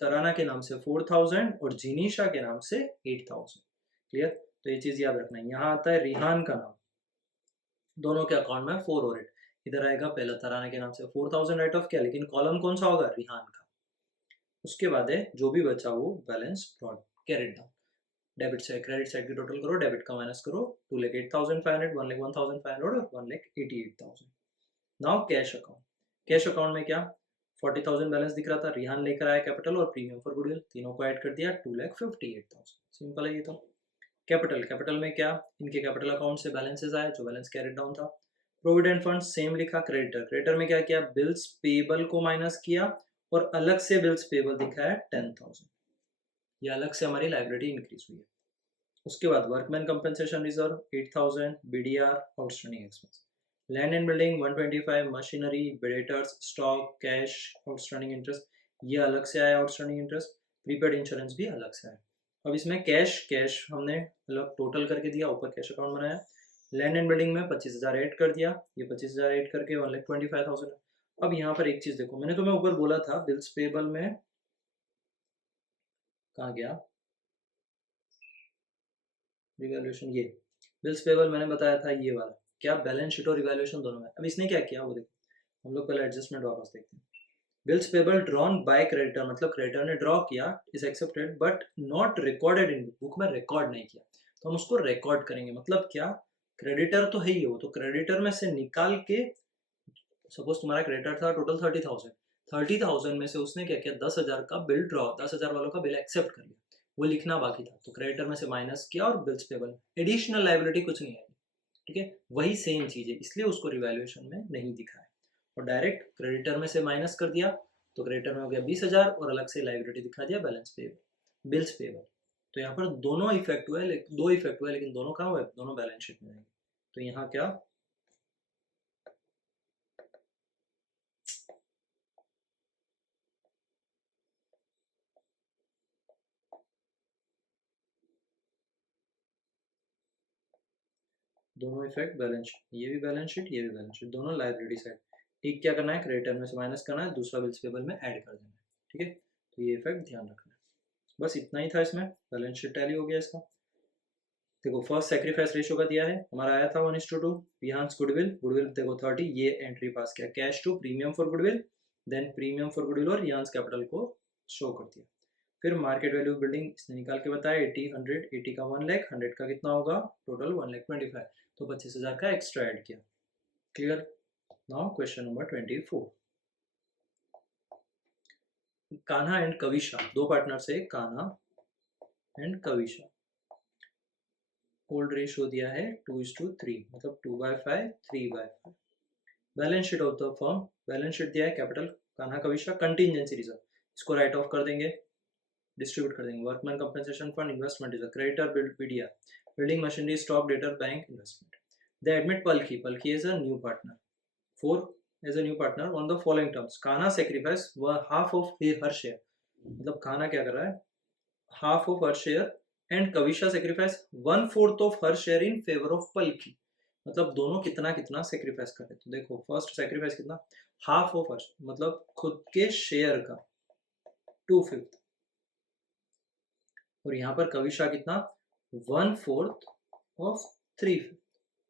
तराना के नाम से 4000 और जिनीशा के नाम से 8000। क्लियर। तो ये चीज याद रखना है। यहाँ आता है रिहान का नाम, दोनों के अकाउंट में 4 और 8। इधर आएगा पहला तराना के नाम से 4000 राइट ऑफ किया, लेकिन कॉलम कौन सा होगा, रिहान का। उसके बाद है जो भी बचा वो balance brought carried down. Debit से क्रेडिट साइड की टोटल करो, डेबिट का माइनस करो, 2,08,500, 1,01,500 और 1,88,000। Now cash account, cash account में क्या 40,000 बैलेंस दिख रहा था, रिहान लेकर आया कैपिटल और प्रीमियम फॉर गुडविल, तीनों को ऐड कर दिया, 2,58,000। सिंपल है ये तो। कैपिटल में क्या, इनके कैपिटल अकाउंट से बैलेंसेस आए, जो बैलेंस कैरिड डाउन था। प्रोविडेंट फंड सेम लिखा। क्रेडिटर में क्या किया, बिल्स पेबल को माइनस किया और अलग से बिल्स पेबल दिखाया 10,000, ये अलग से हमारी लाइबिलिटी इंक्रीज हुई है। उसके बाद workman compensation reserve 8,000, BDR outstanding expense, land and building 125, machinery, debtors, stock, cash, outstanding interest, ये अलग से आया आउटस्टैंडिंग इंटरेस्ट। प्रीपेड इंश्योरेंस भी अलग से आया। अब इसमें कैश हमने अलग टोटल करके दिया, ऊपर कैश अकाउंट बनाया। लैंड एंड बिल्डिंग में 25,000 ऐड कर दिया, ये 25,000 ऐड करके 1,25,000 है। अब यहाँ पर एक चीज देखो, मैंने तुम्हें ऊपर बोला था बिल्स पेबल में, कहाँ गया रिवैल्यूएशन, ये बिल्स पेबल मैंने बताया था ये वाला, क्या बैलेंस शीट और रिवैल्यूएशन दोनों में। अब इसने क्या किया वो देखो, हम लोग पहले एडजस्टमेंट वापस देखते हैं। Bills payable drawn by creditor, मतलब क्रेडिटर ने ड्रॉ किया, is accepted but not recorded in book में, रिकॉर्ड नहीं किया, तो हम उसको रिकॉर्ड करेंगे। मतलब क्या, क्रेडिटर तो है ही वो, तो क्रेडिटर में से निकाल के, सपोज तुम्हारा क्रेडिटर था टोटल 30,000, 30,000 में से उसने क्या किया, 10,000 का बिल ड्रॉ, 10,000 वालों का बिल एक्सेप्ट कर लिया, वो लिखना बाकी था, तो क्रेडिटर में से माइनस किया और बिल्स पेबल, एडिशनल लाइबिलिटी कुछ नहीं आएगी। ठीक है, वही सेम चीज है, इसलिए उसको रिवैल्यूएशन में नहीं दिखा है, और डायरेक्ट क्रेडिटर में से माइनस कर दिया, तो क्रेडिटर में हो गया 20,000 और अलग से लाइबिलिटी दिखा दिया बैलेंस पेबल, बिल्स पेबल। तो यहाँ पर दोनों इफेक्ट हुए, दो इफेक्ट हुए, लेकिन दोनों कहाँ हुए, दोनों बैलेंस शीट में आएंगे। तो यहाँ क्या, दोनों इफेक्ट बैलेंस शीट, ये भी बैलेंस शीट, ये भी बैलेंस शीट, दोनों लाइबिलिटी साइड। एक क्या करना है, क्रेडिटर में से माइनस करना है, दूसरा बिल्स पेबल में ऐड कर देना है। ठीक है, तो ये इफेक्ट ध्यान रखना है। बस इतना ही था इसमें, बैलेंस शीट टैली हो गया इसका। देखो फर्स्ट सेक्रीफाइस रेशियो का दिया है, हमारा आया था 1:2। रिहान्स गुडविल देखो 30, ये एंट्री पास किया, cash to premium for goodwill, then premium for goodwill और रिहान्स कैपिटल को शो कर दिया। फिर मार्केट वैल्यू बिल्डिंग इसने निकाल के बताया 80, 100, 80 का 1 लाख, 100 का कितना होगा टोटल 1,25,000, तो 25,000 का एक्स्ट्रा ऐड किया। Clear. Now question number 24। Kanha and Kavisha, दो पार्टनर से, Kanha and Kavisha, old ratio दिया है 2:3, मतलब 2/5, 3/5। Balance sheet of the firm, balance sheet दिया है capital Kanha Kavisha, contingency reserve, इसको राइट ऑफ कर देंगे, डिस्ट्रीब्यूट कर देंगे। Workman compensation fund, investment reserve, creditor BDR, building machinery, stock, debtor, bank, investment. They admit Palki as a new partner, 4 as a new partner on the following terms. Kanha sacrifice half of her share, मतलब कान्हा क्या कर रहा है, half of her share, and Kavisha sacrifice 1/4 of her share in favor of पल्की, मतलब दोनों कितना कितना सेक्रीफाइस कर रहे। तो देखो फर्स्ट सेक्रीफाइस कितना, हाफ ऑफ हर, मतलब खुद के शेयर का 2/5, और यहाँ पर कविशा कितना 1/4 ऑफ 3/5,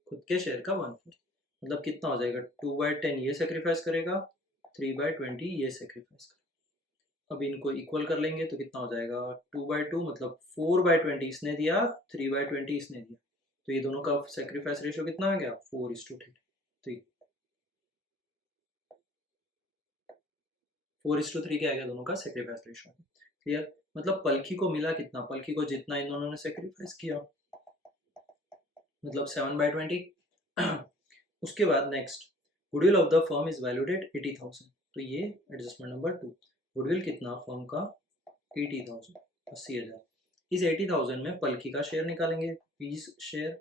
खुद के शेयर का 1/4, मतलब कितना हो जाएगा, 2/10 ये सेक्रीफाइस करेगा, 3/20 ये सेक्रीफाइस करेगा। अब इनको इक्वल कर लेंगे तो कितना हो जाएगा, 2/2 मतलब 4/20 इसने दिया, 3/20 इसने दिया, तो ये दोनों का सेक्रीफाइस रेशियो कितना आ गया, 4:3। तो 4:3 क्या आ गया दोनों का सेक्रीफाइस रेशियो। क्लियर, मतलब पलखी को मिला कितना, पलखी को जितना इन दोनों ने सेक्रीफाइस किया, मतलब 7/20। उसके बाद next, goodwill of the firm is valued eight 80,000, तो ये एडजस्टमेंट नंबर 2। गुडविल कितना फर्म का, 80,000, 80,000। इस 80,000 में पलखी का शेयर निकालेंगे, 20 शेयर,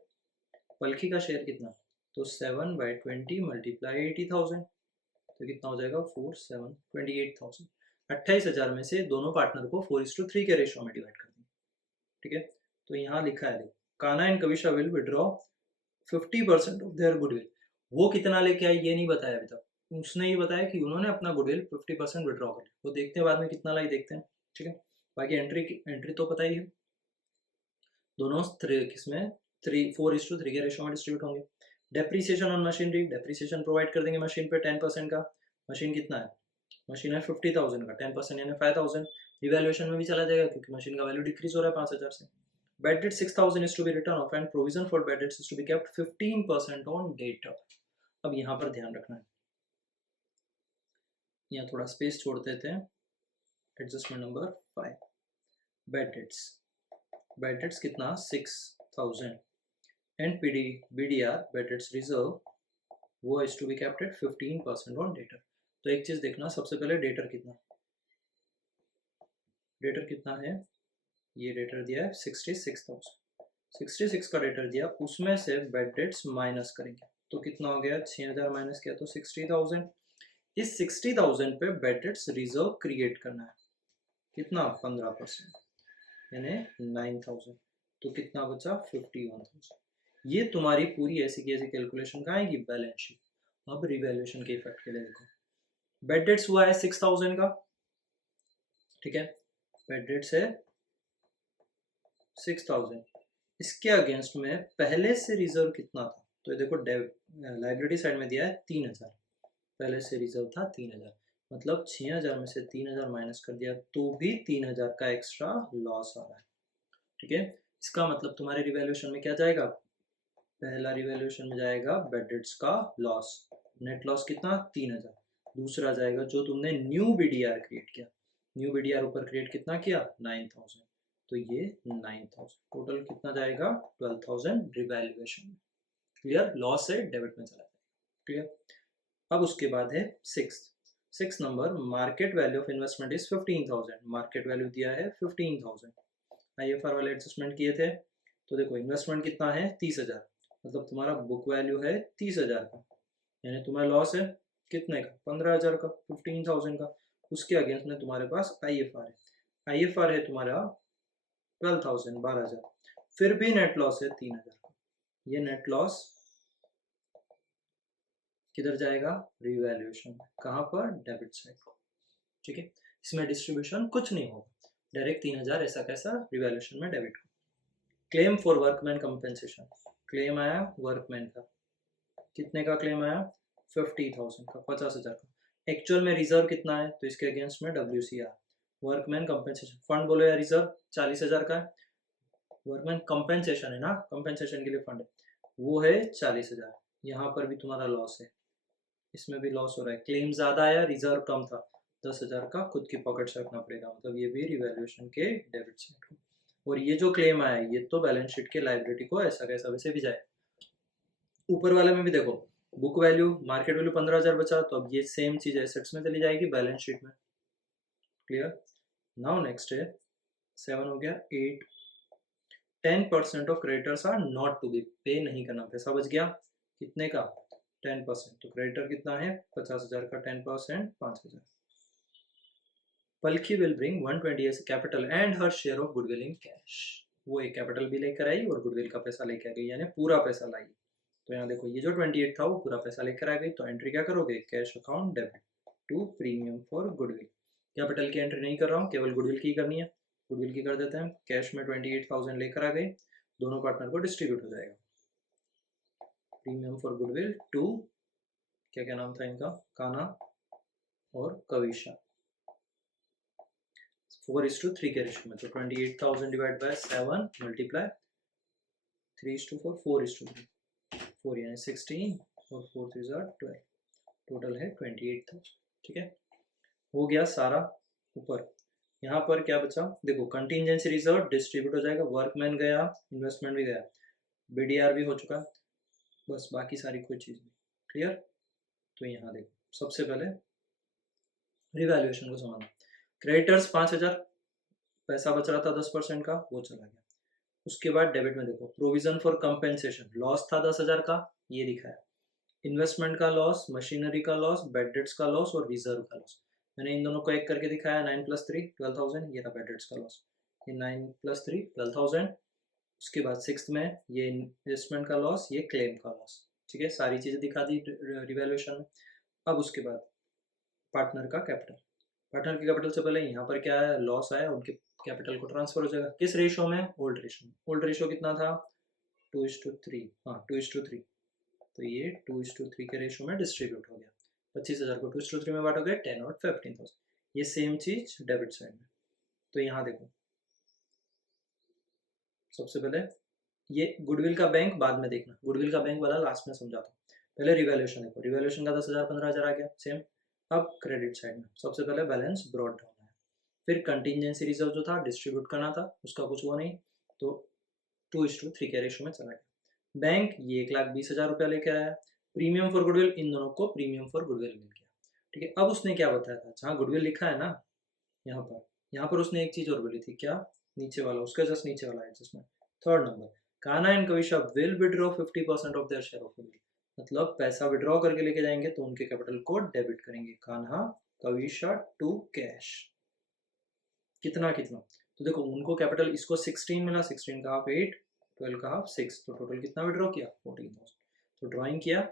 पलखी का शेयर कितना, तो 7/20 मल्टीप्लाई 80,000, तो कितना हो जाएगा, 28,000। 28,000 में से दोनों पार्टनर को 4:3 के रेशियो में डिवाइड कर देंगे। ठीक है, तो यहाँ लिखा है, Kanha and Kavisha will withdraw 50% of their goodwill. वो कितना लेके आए ये नहीं बताया अभी तक, उसने ये बताया कि उन्होंने अपना गुडविल 50% विड्रॉ कर लिया। वो देखते हैं बाद में कितना लाई, देखते हैं। ठीक है, बाकी एंट्री तो पता ही है, दोनों किसमें 4:3 के रेशियो में डिस्ट्रीब्यूट होंगे। Depreciation on machinery, depreciation provide कर देंगे मशीन पे 10% का। मशीन कितना है, मशीन है 50,000 का, 10% यानी 5,000। रिवैल्यूएशन में भी चला जाएगा क्योंकि मशीन का वैल्यू डिक्रीज हो रहा है 5,000 से। Bad debt 6,000 is to be written off and provision for bad debts is to be kept 15% on data। अब यहाँ पर ध्यान रखना है, यहाँ थोड़ा स्पेस छोड़ देते हैं। एडजस्टमेंट नंबर 5, बैड डेट्स कितना 6,000 and BDR bad debts reserve वो is to be kept at 15% on debtor. तो एक चीज देखना, सबसे पहले डेटर कितना है, ये डेटर दिया है 66,000, 66 का डेटर दिया, उसमें से बैड डेट्स माइनस करेंगे तो कितना हो गया, 6,000 माइनस किया तो 60,000। इस 60,000 पे बैड डेट्स रिजर्व क्रिएट करना है, कितना 15% यानी 9,000, तो कितना बचा 51,000। ये तुम्हारी पूरी ऐसी की ऐसी कैलकुलेशन कहाँ आएगी, बैलेंस शीट। अब रिवैल्यूएशन के इफेक्ट के लिए देखो, बैड डेट्स हुआ है 6,000 का, ठीक है, बैड डेट्स है 6,000, इसके अगेंस्ट में पहले से रिजर्व कितना था, तो ये देखो लाइबिलिटी साइड में दिया है 3,000, पहले से रिजर्व था 3,000, मतलब 6,000 में से 3,000 माइनस कर दिया तो भी 3,000 का एक्स्ट्रा लॉस आ रहा है। ठीक है, इसका मतलब तुम्हारे रिवैल्यूएशन में क्या जाएगा, पहला रिवैल्यूएशन में जाएगा बैड डेट्स का लॉस, नेट लॉस कितना 3,000, दूसरा जाएगा जो तुमने न्यू बीडीआर क्रिएट किया, न्यू बीडीआर ऊपर क्रिएट कितना किया 9,000, तो ये 9,000 टोटल कितना जाएगा 12,000 रिवैल्यूएशन में। क्लियर, लॉस से डेबिट में चला जाएगा। क्लियर, अब उसके बाद है six number, market value of investment is 15,000, market value दिया है 15,000। IFR वाले एडजस्टमेंट किए थे, तो देखो इन्वेस्टमेंट कितना है 30,000, मतलब तुम्हारा बुक वैल्यू है 30,000 का, यानी तुम्हारा लॉस है कितने का 15,000 का, 15,000 का। उसके अगेंस्ट में तुम्हारे पास IFR है, IFR है तुम्हारा 12,000, 12,000, फिर भी नेट लॉस है 3,000 का। ये नेट लॉस किधर जाएगा, रिवैल्यूएशन, कहाँ पर, डेबिट साइड को। ठीक है, इसमें डिस्ट्रीब्यूशन कुछ नहीं होगा, डायरेक्ट 3,000 ऐसा कैसा रिवैल्यूएशन में डेबिट को। Claim for workman compensation, claim आया वर्कमैन का, कितने का क्लेम आया 50,000 का, 50,000 का। एक्चुअल में रिजर्व कितना है, तो इसके अगेंस्ट में WCR वर्कमैन कंपेंसेशन फंड बोलो या रिजर्व 40,000 का है, वर्कमैन कंपेंसेशन है ना, कंपेंसेशन के लिए फंड है, वो है 40,000। यहाँ पर भी तुम्हारा लॉस है, इसमें भी लॉस हो रहा है, क्लेम ज्यादा आया रिजर्व कम था, 10,000 का खुद की पॉकेट से रखना पड़ेगा, मतलब ये भी रिवैल्यूएशन के डेबिट साइड। और ये जो क्लेम आया ये तो बैलेंस शीट के लाइबिलिटी को ऐसा कैसा वैसे भी जाए। ऊपर वाले में भी देखो, बुक वैल्यू मार्केट वैल्यू 15,000 बचा, तो अब ये सेम चीज एसेट्स में चली जाएगी बैलेंस शीट में। क्लियर, नाउ नेक्स्ट है 7 हो गया 8, 10% of creditors are not to be, pay नहीं करना, पैसा बच गया कितने का 10%, तो क्रेडिटर कितना है 50,000 का 10% 5,000। Palki will bring 120 as capital and her share of goodwill in cash, वो एक कैपिटल भी लेकर आई और गुडविल का पैसा लेकर आ गई, यानी पूरा पैसा लाई। तो यहाँ देखो ये जो 28 था वो पूरा पैसा लेकर आ गई, तो एंट्री क्या करोगे, cash account debit to premium for goodwill. Capital की एंट्री नहीं कर रहा हूँ, केवल गुडविल की करनी है, गुडविल की कर देते हैं। कैश में 28,000 लेकर आ गई, दोनों पार्टनर को डिस्ट्रीब्यूट हो जाएगा, प्रीमियम फॉर गुडविल टू क्या क्या नाम था इनका, कान्हा और कविशा, 4:3 के रेशियो में। तो 28,000 डिवाइड बाय 7 मल्टीप्लाई 3:4, 4:3, 4 यानी 16 और 4 3 12, टोटल है 28,000। ठीक है, हो गया सारा ऊपर। यहाँ पर क्या बचा, देखो कंटिंजेंसी रिजर्व डिस्ट्रीब्यूट हो जाएगा, वर्कमैन गया, इन्वेस्टमेंट भी गया, बीडीआर भी हो चुका, बस बाकी सारी कोई चीज़ नहीं। क्लियर। तो यहाँ देखो सबसे पहले रिवैल्यूएशन को समझना। क्रेडिटर्स 5,000 पैसा बच रहा था 10% का, वो चला गया। उसके बाद डेबिट में देखो प्रोविजन फॉर कंपेंसेशन, लॉस था 10,000 का, ये दिखाया। इन्वेस्टमेंट का लॉस, मशीनरी का लॉस, बैड डेट्स का लॉस और रिजर्व का लॉस, मैंने इन दोनों को एक करके दिखाया। 9 + 3 12,000, ये था बैड डेट्स का लॉस। ये 9 + 3 12,000। उसके बाद 6th में ये इन्वेस्टमेंट का लॉस, ये क्लेम का लॉस। ठीक है, सारी चीज़ें दिखा दी रिवैल्यूएशन में। अब उसके बाद पार्टनर का कैपिटल, पार्टनर के कैपिटल से पहले यहाँ पर क्या है, लॉस आया, उनके कैपिटल को ट्रांसफर हो जाएगा। किस रेशो में, ओल्ड रेशो में। ओल्ड रेशो कितना था 2:3, हाँ 2:3, तो ये 2:3 के रेशो में डिस्ट्रीब्यूट हो गया। 25,000 को 2:3 में बांटोगे 10 और 15,000। ये सेम चीज डेबिट साइड में। तो यहाँ देखो सबसे पहले ये गुडविल का बैंक बाद में देखना, गुडविल का बैंक वाला लास्ट में समझाता हूँ। पहले रिवैल्यूएशन देखो, रिवैल्यूएशन का 10,000 15,000 आ गया सेम। अब क्रेडिट साइड में सबसे पहले बैलेंस ब्रॉड डाउन है, फिर कंटिजेंसी रिजर्व जो था डिस्ट्रीब्यूट करना था, उसका कुछ वो नहीं, तो 2:3 के रेशो में चला गया। बैंक ये 1,20,000 रुपया लेके आया। प्रीमियम फॉर गुडविल, इन दोनों को प्रीमियम फॉर गुडविल मिल गया। ठीक है, अब उसने क्या बताया था, जहाँ गुडविल लिखा है ना यहाँ पर उसने एक चीज और बोली थी, क्या, नीचे वाला, उसका जस्ट नीचे वाला adjustment, third number, Kanha and Kavisha will withdraw 50% of their share of goodwill. मतलब पैसा विड्रॉ करके लेके जाएंगे तो उनके कैपिटल को डेबिट करेंगे, कान्हा कविशा टू कैश। कितना कितना, तो देखो उनको कैपिटल, इसको 16 मिला, 16 का हाफ 8, 12 का हाफ 6, तो टोटल कितना विड्रॉ किया 14,000। तो ड्राइंग किया,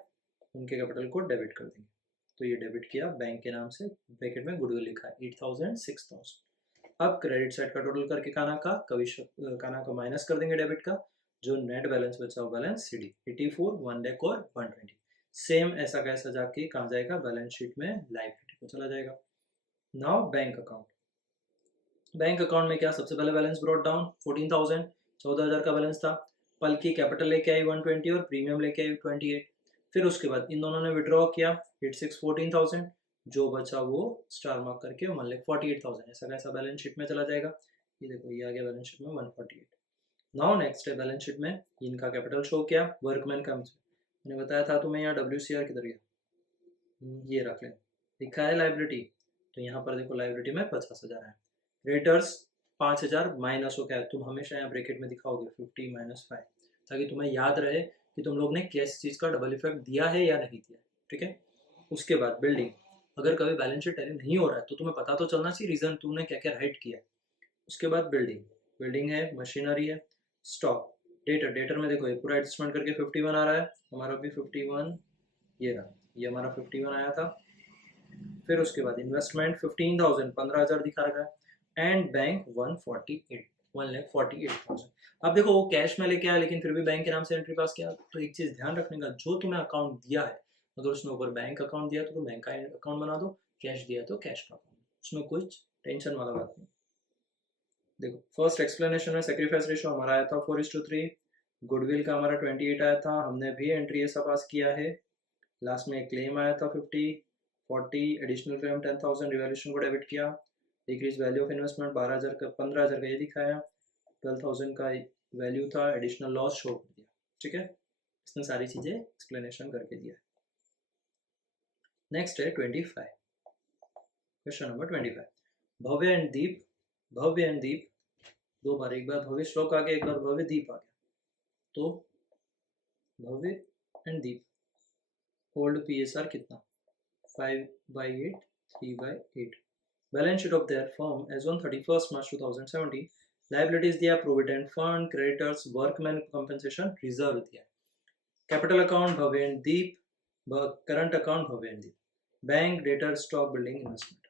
उनके कैपिटल को डेबिट कर देंगे, तो ये डेबिट किया बैंक के नाम से, ब्रैकेट में गुडविल लिखा है 8,000 6,000। अब क्रेडिट साइड का टोटल करके कान्हा का माइनस कर देंगे डेबिट का, जो नेट बैलेंस बचा वो बैलेंस सी डी 84 1 lakh और 120। सेम ऐसा कैसा जाके कहाँ जाएगा, बैलेंस शीट में लाइबिलिटी को चला जाएगा। Now bank account, bank account में क्या, सबसे पहले बैलेंस ब्रॉट डाउन 14,000, 14,000 का बैलेंस था। पल की कैपिटल लेके आई 120 और प्रीमियम लेके आई 28। फिर उसके बाद इन दोनों ने विड्रॉ किया 86 14,000, जो बचा वो स्टार मार्क करके 1,48,000, ऐसा कैसा बैलेंस शीट में चला जाएगा। ये देखो ये आ गया बैलेंस शीट में 148। नाउ नेक्स्ट है बैलेंस शीट में इनका कैपिटल शो किया, वर्कमैन का मैंने बताया था तुम्हें, यहाँ WCR किधर गया, ये रख लें, लिखा है लाइबिलिटी, तो यहाँ पर देखो लाइबिलिटी में 50,000 है। क्रेडिटर्स 5,000 माइनस हो गया, तुम हमेशा यहाँ ब्रैकेट में दिखाओगे 50 - 5, ताकि तुम्हें याद रहे कि तुम लोग ने किस चीज़ का डबल इफेक्ट दिया है या नहीं दिया। ठीक है, उसके बाद बिल्डिंग, अगर कभी बैलेंस शीट टैली नहीं हो रहा है तो तुम्हें पता तो चलना चाहिए रीज़न तुमने क्या क्या राइट किया। उसके बाद बिल्डिंग, बिल्डिंग है, मशीनरी है, स्टॉक, डेटर, डेटर में देखो ये पूरा एडजस्टमेंट करके 51 आ रहा है, हमारा भी 51, ये रहा, ये हमारा 51 आया था। फिर उसके बाद इन्वेस्टमेंट 15,000, 15,000 दिखा रखा है, एंड बैंक 148, 1,48,000। अब देखो वो कैश में लेके आया लेकिन फिर भी बैंक के नाम से एंट्री पास किया, तो एक चीज ध्यान रखने का, जो तुम्हें अकाउंट दिया है, अगर उसने ऊपर बैंक अकाउंट दिया तो बैंक का अकाउंट बना दो, कैश दिया तो कैश का अकाउंट, उसमें कुछ टेंशन वाला बात नहीं। देखो फर्स्ट एक्सप्लेनेशन में सेक्रीफाइस रेशियो हमारा आया था 4:3, गुडविल का हमारा 28 आया था, हमने भी एंट्री ऐसा पास किया है। लास्ट में क्लेम आया था 50, 40 एडिशनल क्लेम 10,000, रिवैल्यूएशन को डेबिट किया, डिक्रीज वैल्यू ऑफ इन्वेस्टमेंट 12,000 का 15,000 का ये दिखाया, 12,000 का वैल्यू था, एडिशनल लॉस शो कर दिया। ठीक है, इसने सारी चीजें एक्सप्लेनेशन करके दिया। नेक्स्ट है 25, question number 25, Bhavya and Deep, Bhavya and Deep दो बार, एक बार भव्य श्लोक आ गया, एक बार भव्य दीप आ गया, तो भव्य एंड दीप होल्ड PSR कितना 5/8, 3/8। Balance sheet of their firm as on 31st March 2017, liabilities दिया, provident fund, creditors, workman compensation, reserve दिया, capital account Bhavya and Deep, current account Bhavya and Deep, bank, debtor, stock, building, investment.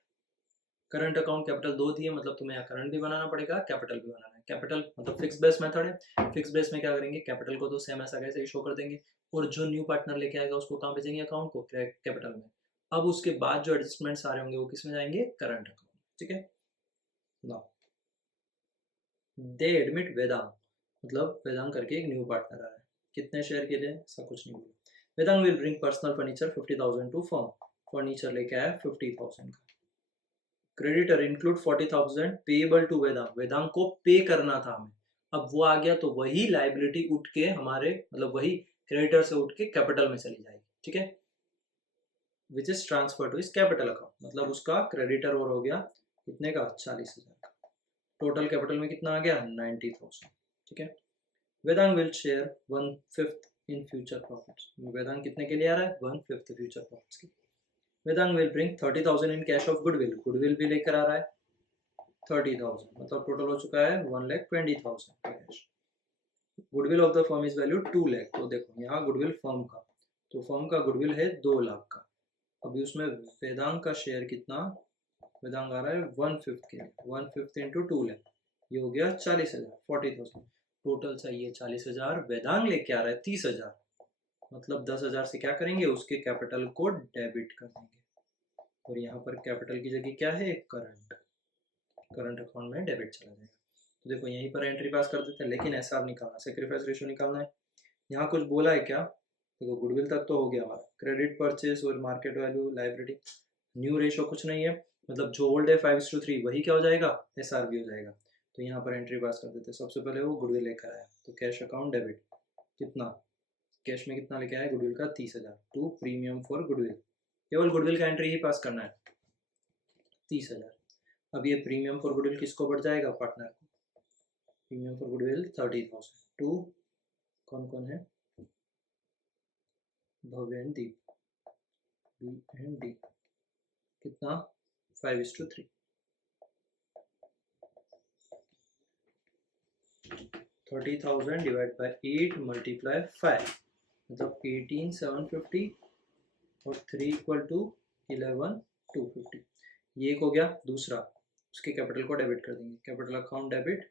Current account capital 2 दिए, मतलब तुम्हें यहाँ करंट भी बनाना पड़ेगा, कैपिटल भी बनाना है। है। कैपिटल मतलब फिक्स बेस मेथड है, फिक्स बेस में क्या करेंगे, कैपिटल को तो सेम ऐसा कैसे ही शो कर देंगे, और जो न्यू पार्टनर लेके आएगा उसको कहाँ भेजेंगे, अकाउंट को, कैपिटल में। अब उसके बाद जो एडजस्टमेंट्स आ रहे होंगे वो किस में जाएंगे, करंट अकाउंट। ठीक है, नाउ दे एडमिट वेदांग, मतलब वेदांग करके एक न्यू पार्टनर आया है, कितने शेयर के लिए, ऐसा कुछ नहीं बोला। Vedang will bring personal furniture 50,000 to firm, furniture लेके आया 50,000 का। Creditor include 40,000 payable to Vedang, Vedang को पे करना था हमें, अब वो आ गया तो वही लाइबिलिटी उठ के हमारे मतलब वही क्रेडिटर से उठ के कैपिटल में चली जाएगी। ठीक है, which is transfer two is capital account, मतलब उसका क्रेडिटर और हो गया कितने का, 40,000 का। टोटल कैपिटल में कितना आ गया, 90,000। ठीक है, Vedang will share 1/5 in future profits, Vedang कितने के लिए आ रहा है, 1/5 फ्यूचर प्रॉफिट्स के। Vedang will bring 30,000 in cash of goodwill, goodwill भी लेकर आ रहा है 30,000, मतलब टोटल हो चुका है 1,20,000 cash. Goodwill of the firm is value 2 lakh, तो देखो यहाँ गुडविल फर्म का, तो फर्म का गुडविल है 2 लाख का। अभी उसमें वेदांग का शेयर कितना, वेदांग आ रहा है 1/5 के लिए, 1/5 इंटू 2 लाख, ये हो गया 40,000, 40,000। टोटल चाहिए 40,000, वेदांग लेके आ रहा है 30,000, मतलब 10,000 से क्या करेंगे, उसके कैपिटल को डेबिट कर देंगे, और यहाँ पर कैपिटल की जगह क्या है, करंट, करंट अकाउंट में डेबिट चला जाएगा। तो देखो यहीं पर एंट्री पास कर देते हैं, लेकिन एसआर निकालना, सेक्रीफाइस रेशियो निकालना है। यहाँ कुछ बोला है क्या, देखो गुडविल तक तो हो गया हमारा, क्रेडिट परचेज और market value liability, new ratio कुछ नहीं है, मतलब जो ओल्ड है 5:3 वही क्या हो जाएगा, एसआर भी हो जाएगा। तो यहाँ पर एंट्री पास कर देते हैं। सबसे पहले वो गुडविल लेकर आया, तो कैश अकाउंट डेबिट, कितना कैश में कितना लेके आया, गुडविल का 30,000 टू प्रीमियम फॉर गुडविल, केवल गुडविल का एंट्री ही पास करना है 30,000। अब ये प्रीमियम फॉर गुडविल किसको बढ़ जाएगा, पार्टनर को, प्रीमियम फॉर गुडविल 30,000 टू कौन कौन है, Bhavya and Deep, B and D, कितना 5:3, 30,000 डिवाइड बाय 8 मल्टीप्लाई 5, मतलब 18,750 और 3 इक्वल टू 11,250, ये एक हो गया। दूसरा उसके कैपिटल को डेबिट कर देंगे, कैपिटल अकाउंट डेबिट।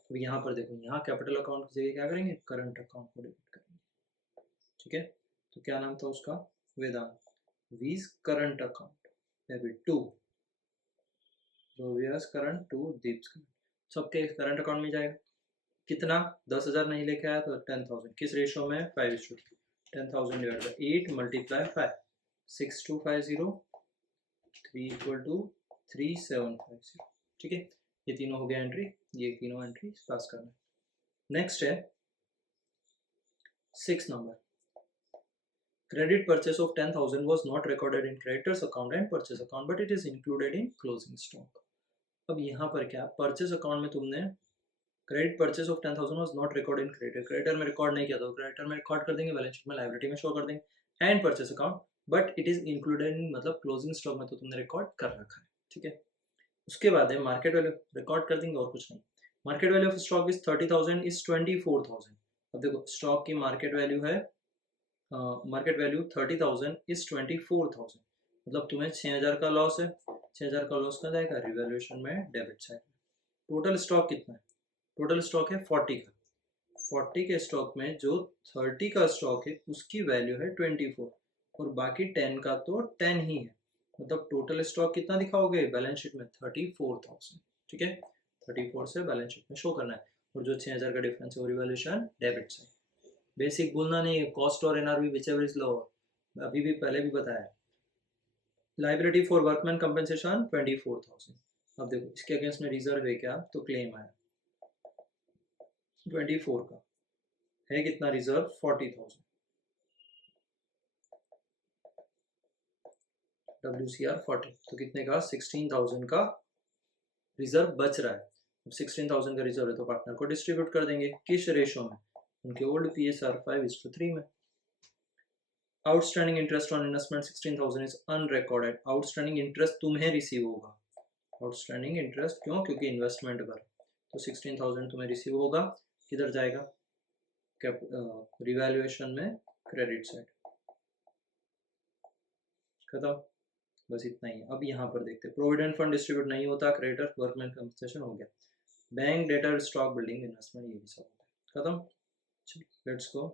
अब यहाँ पर देखो, यहाँ कैपिटल अकाउंट की जगह क्या करेंगे, करंट अकाउंट को डेबिट करेंगे। ठीक है, तो क्या नाम था उसका, वेदांत, वीज current account debit to Bhavya's current to Deep's current, सबके करंट अकाउंट में जाएगा। कितना, 10,000 नहीं लेके आया तो 10,000, किस रेशो में, 5:3, 10,000 divide by 8 multiply 5, 6,250, 3 equal to 3,750। ठीक है, ये तीनों हो गया एंट्री, ये तीनों एंट्री पास करना है। नेक्स्ट है 6 number, credit purchase of 10,000 was not recorded in creditors account and purchase account but it is included in closing stock। अब यहाँ पर क्या, परचेस अकाउंट में तुमने credit purchase of 10,000 was not record in creditor, creditor में रिकॉर्ड नहीं किया, तो क्रेडिटर में रिकॉर्ड कर देंगे, बैलेंस शीट में लायबिलिटी में शो कर देंगे, and purchase account but it is included in, मतलब क्लोजिंग स्टॉक में तो तुमने रिकॉर्ड कर रखा है। ठीक है, उसके बाद है मार्केट वैल्यू, रिकॉर्ड कर देंगे और कुछ नहीं। Market value of stock is 30,000 is 24,000। अब देखो स्टॉक की मार्केट वैल्यू है, मार्केट वैल्यू 30,000 इज 24,000, मतलब तुम्हें 6,000 का लॉस है, 6,000 का लॉस का जाएगा रिवैल्यूएशन में डेबिट साइड में। टोटल स्टॉक कितना है, टोटल स्टॉक है 40 का, 40 के स्टॉक में जो 30 का स्टॉक है उसकी वैल्यू है 24, और बाकी 10 का तो 10 ही है, मतलब टोटल स्टॉक कितना दिखाओगे बैलेंस शीट में, 34,000। ठीक है, 34 से बैलेंस शीट में शो करना है, और जो 6,000 का डिफरेंस है वो रिवैल्यूएशन डेबिट साइड। बेसिक भूलना नहीं है, कॉस्ट और एनआरवी विचएवर इज लोअर, अभी भी पहले भी बताया। Liability for workman compensation 24,000। अब देखो इसके अगेंस्ट में रिजर्व है क्या, तो क्लेम आया 24 का, है कितना रिजर्व, 40,000, WCR 40, तो कितने का, 16,000 का रिजर्व बच रहा है। अब 16,000 का रिजर्व है तो पार्टनर को डिस्ट्रीब्यूट कर देंगे, किस रेशो में, उनके ओल्ड PSR 5:3 में। Outstanding interest on investment 16,000 is unrecorded, outstanding interest तुम्हें रिसीव होगा, आउटस्टैंडिंग इंटरेस्ट क्यों, क्योंकि इन्वेस्टमेंट पर, तो 16,000 तुम्हें रिसीव होगा, किधर जाएगा, रिवैल्यूएशन में क्रेडिट साइड, खत्म, बस इतना ही है। अब यहाँ पर देखते हैं, प्रोविडेंट फंड डिस्ट्रीब्यूट नहीं होता, क्रेडिटर वर्कमैन कंपनसेशन हो गया। Bank, debtor, stock, building, investment, ये भी सब होता है। खत्म। चलो लेट्स गो।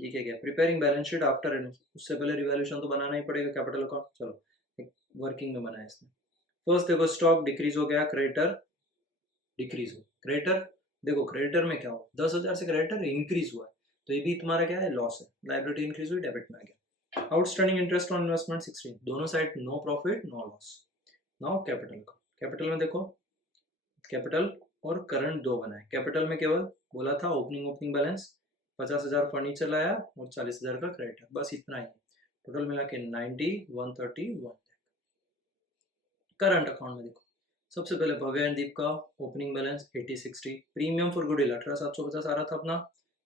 ये क्या क्या प्रिपेयरिंग बैलेंस शीट आफ्टर, उससे पहले रिवैल्यूएशन तो बनाना ही पड़ेगा कैपिटल अकाउंट। चलो एक वर्किंग में बनाया इसने। फर्स्ट देखो स्टॉक डिक्रीज हो गया, क्रेडिटर डिक्रीज हो। क्रेडिटर देखो, क्रेडिटर में क्या हो, 10,000 से क्रेडिटर इंक्रीज हुआ है, तो ये भी तुम्हारा क्या है, लॉस है। लायबिलिटी इंक्रीज हुई, डेबिट में आ गया। आउटस्टैंडिंग इंटरेस्ट ऑन इन्वेस्टमेंट 16, दोनों side no profit no loss. Now capital का, कैपिटल में देखो कैपिटल और करंट दो बनाए। कैपिटल में केवल बोला था ओपनिंग बैलेंस 50,000 फर्नीचर लाया और 40,000 का क्रेडिटर, बस इतना ही। टोटल मिला के 90, 131। करंट अकाउंट में देखो, सबसे पहले भव्य एंड दीप का opening balance 8060, premium for goodwill 18,750 आ रहा था अपना,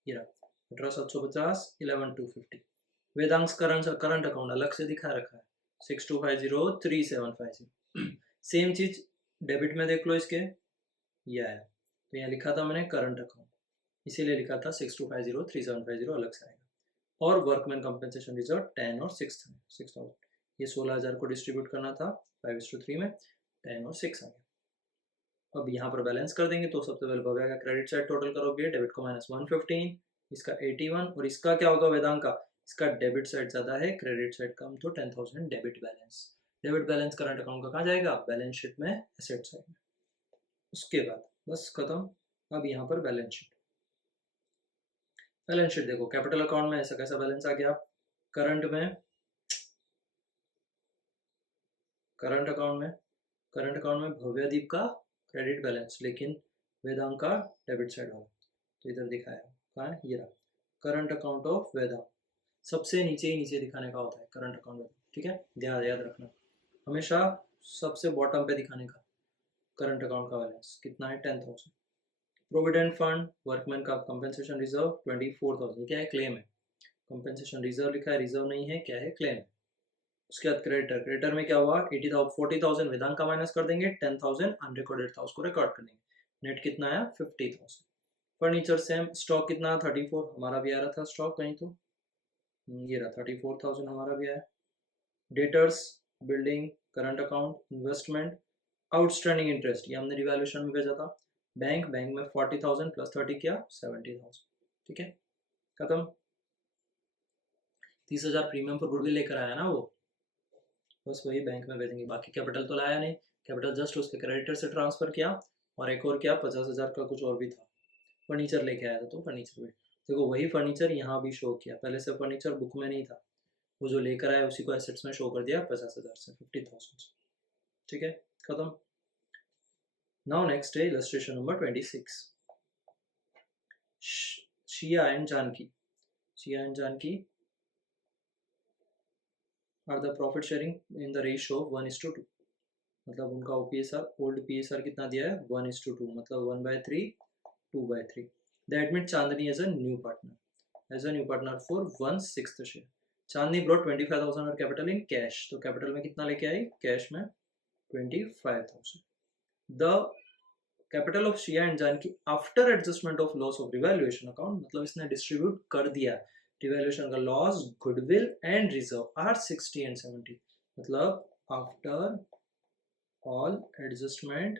ये रहा 18,750, 11,250। वेदांश करंट अकाउंट अलग से दिखा रखा है 6250, 3750। सेम चीज डेबिट में देख लो इसके, ये आया, तो यहाँ लिखा था मैंने करंट अकाउंट, इसीलिए लिखा था 6250, 3750 अलग से आएगा। और वर्कमैन कंपनसेशन रिजर्व 10 और 6,000, ये 16,000 को डिस्ट्रीब्यूट करना था 5:3 में, 10 और 6 आ गया। अब यहाँ पर बैलेंस कर देंगे, तो सबसे पहले भव्या का क्रेडिट साइड टोटल करोगे, डेबिट को -115, इसका 81, और इसका क्या होगा वेदांत का, इसका डेबिट साइड ज्यादा है, क्रेडिट साइड कम, तो 10,000 debit balance. Debit balance current account का कहाँ जाएगा, बैलेंस शीट में, एसेट साइड में। उसके बाद बस खत्म। अब यहाँ पर बैलेंस शीट, बैलेंस शीट देखो, कैपिटल अकाउंट में ऐसा कैसा बैलेंस आ गया, करंट अकाउंट में भव्यदीप का क्रेडिट बैलेंस, लेकिन वेदांत का डेबिट साइड वाला, तो इधर दिखाया कहाँ है, ये रहा करंट अकाउंट ऑफ वेदांत, सबसे नीचे ही नीचे दिखाने का होता है करंट अकाउंट, ठीक है, ध्यान याद रखना, हमेशा सबसे बॉटम पे दिखाने का करंट अकाउंट का बैलेंस कितना है, 10,000। प्रोविडेंट फंड, वर्कमैन का कंपनसेशन रिजर्व 24,000, क्या है, क्लेम है। कंपनसेशन रिजर्व लिखा है, रिजर्व नहीं है, क्या है, क्लेम है। उसके बाद क्रेडिटर में क्या हुआ, 40,000 वेदांत का माइनस कर देंगे, 10,000 अनरिकॉर्डेड था, उसको रिकॉर्ड कर देंगे, नेट कितना आया, 50,000। फर्नीचर सेम, स्टॉक कितना 34, हमारा भी आ रहा था स्टॉक कहीं, तो ये रहा 34,000 हमारा भी आया। Debtors, building, current account, investment, outstanding interest, ये हमने रिवैल्यूएशन में भेजा था। बैंक में 40,000 प्लस 30 क्या, 70,000, ठीक है, खत्म। 30,000 प्रीमियम पर गुडविल लेकर आया ना वो, बस वही बैंक में भेजेंगे, बाकी कैपिटल तो लाया नहीं, कैपिटल जस्ट उसके क्रेडिटर से ट्रांसफर किया, और एक और क्या 50,000 का कुछ और भी था, फर्नीचर लेके आया था, तो फर्नीचर भी देखो, वही फर्नीचर यहाँ भी शो किया, पहले से फर्नीचर बुक में नहीं था, वो जो लेकर आया उसी को एसेट्स में शो कर दिया 50,000 से, 50,000, ठीक है, खत्म। नाउ नेक्स्ट है illustration number 26, Shiya and Janki are the profit sharing in the ratio 1:2, मतलब उनका ओपीएसआर, ओल्ड पीएसआर कितना दिया है, 1:2, मतलब 1/3, 2/3। They admit Chandni as a new partner for 1/6 share. Chandni brought 25,000 और कैपिटल इन कैश, तो कैपिटल में कितना लेके आई, कैश में 25,000। The capital of Shiya and Janki after adjustment of loss of revaluation account, मतलब इसने डिस्ट्रीब्यूट कर दिया रिवैल्यूएशन का loss, goodwill and reserve are 60 and 70, मतलब आफ्टर ऑल एडजस्टमेंट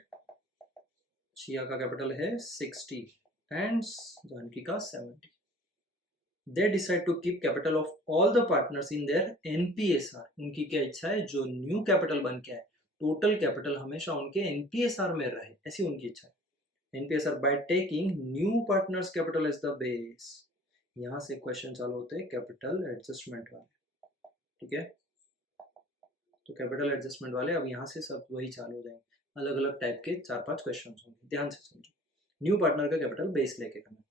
शिया का कैपिटल है 60 एंड जानकी का 70। They decide to keep capital of all the partners in their NPSR, उनकी क्या इच्छा है, जो न्यू कैपिटल बन के आए टोटल कैपिटल हमेशा उनके NPSR में रहे, ऐसी उनकी इच्छा है। NPSR by taking new partners capital as the base, यहाँ से क्वेश्चन चालू होते हैं कैपिटल एडजस्टमेंट वाले, ठीक है, तो कैपिटल एडजस्टमेंट वाले अब यहाँ से सब वही चालू हो जाएंगे, अलग अलग टाइप के 4-5 क्वेश्चन होंगे, ध्यान से समझो। न्यू पार्टनर का कैपिटल बेस लेके करना,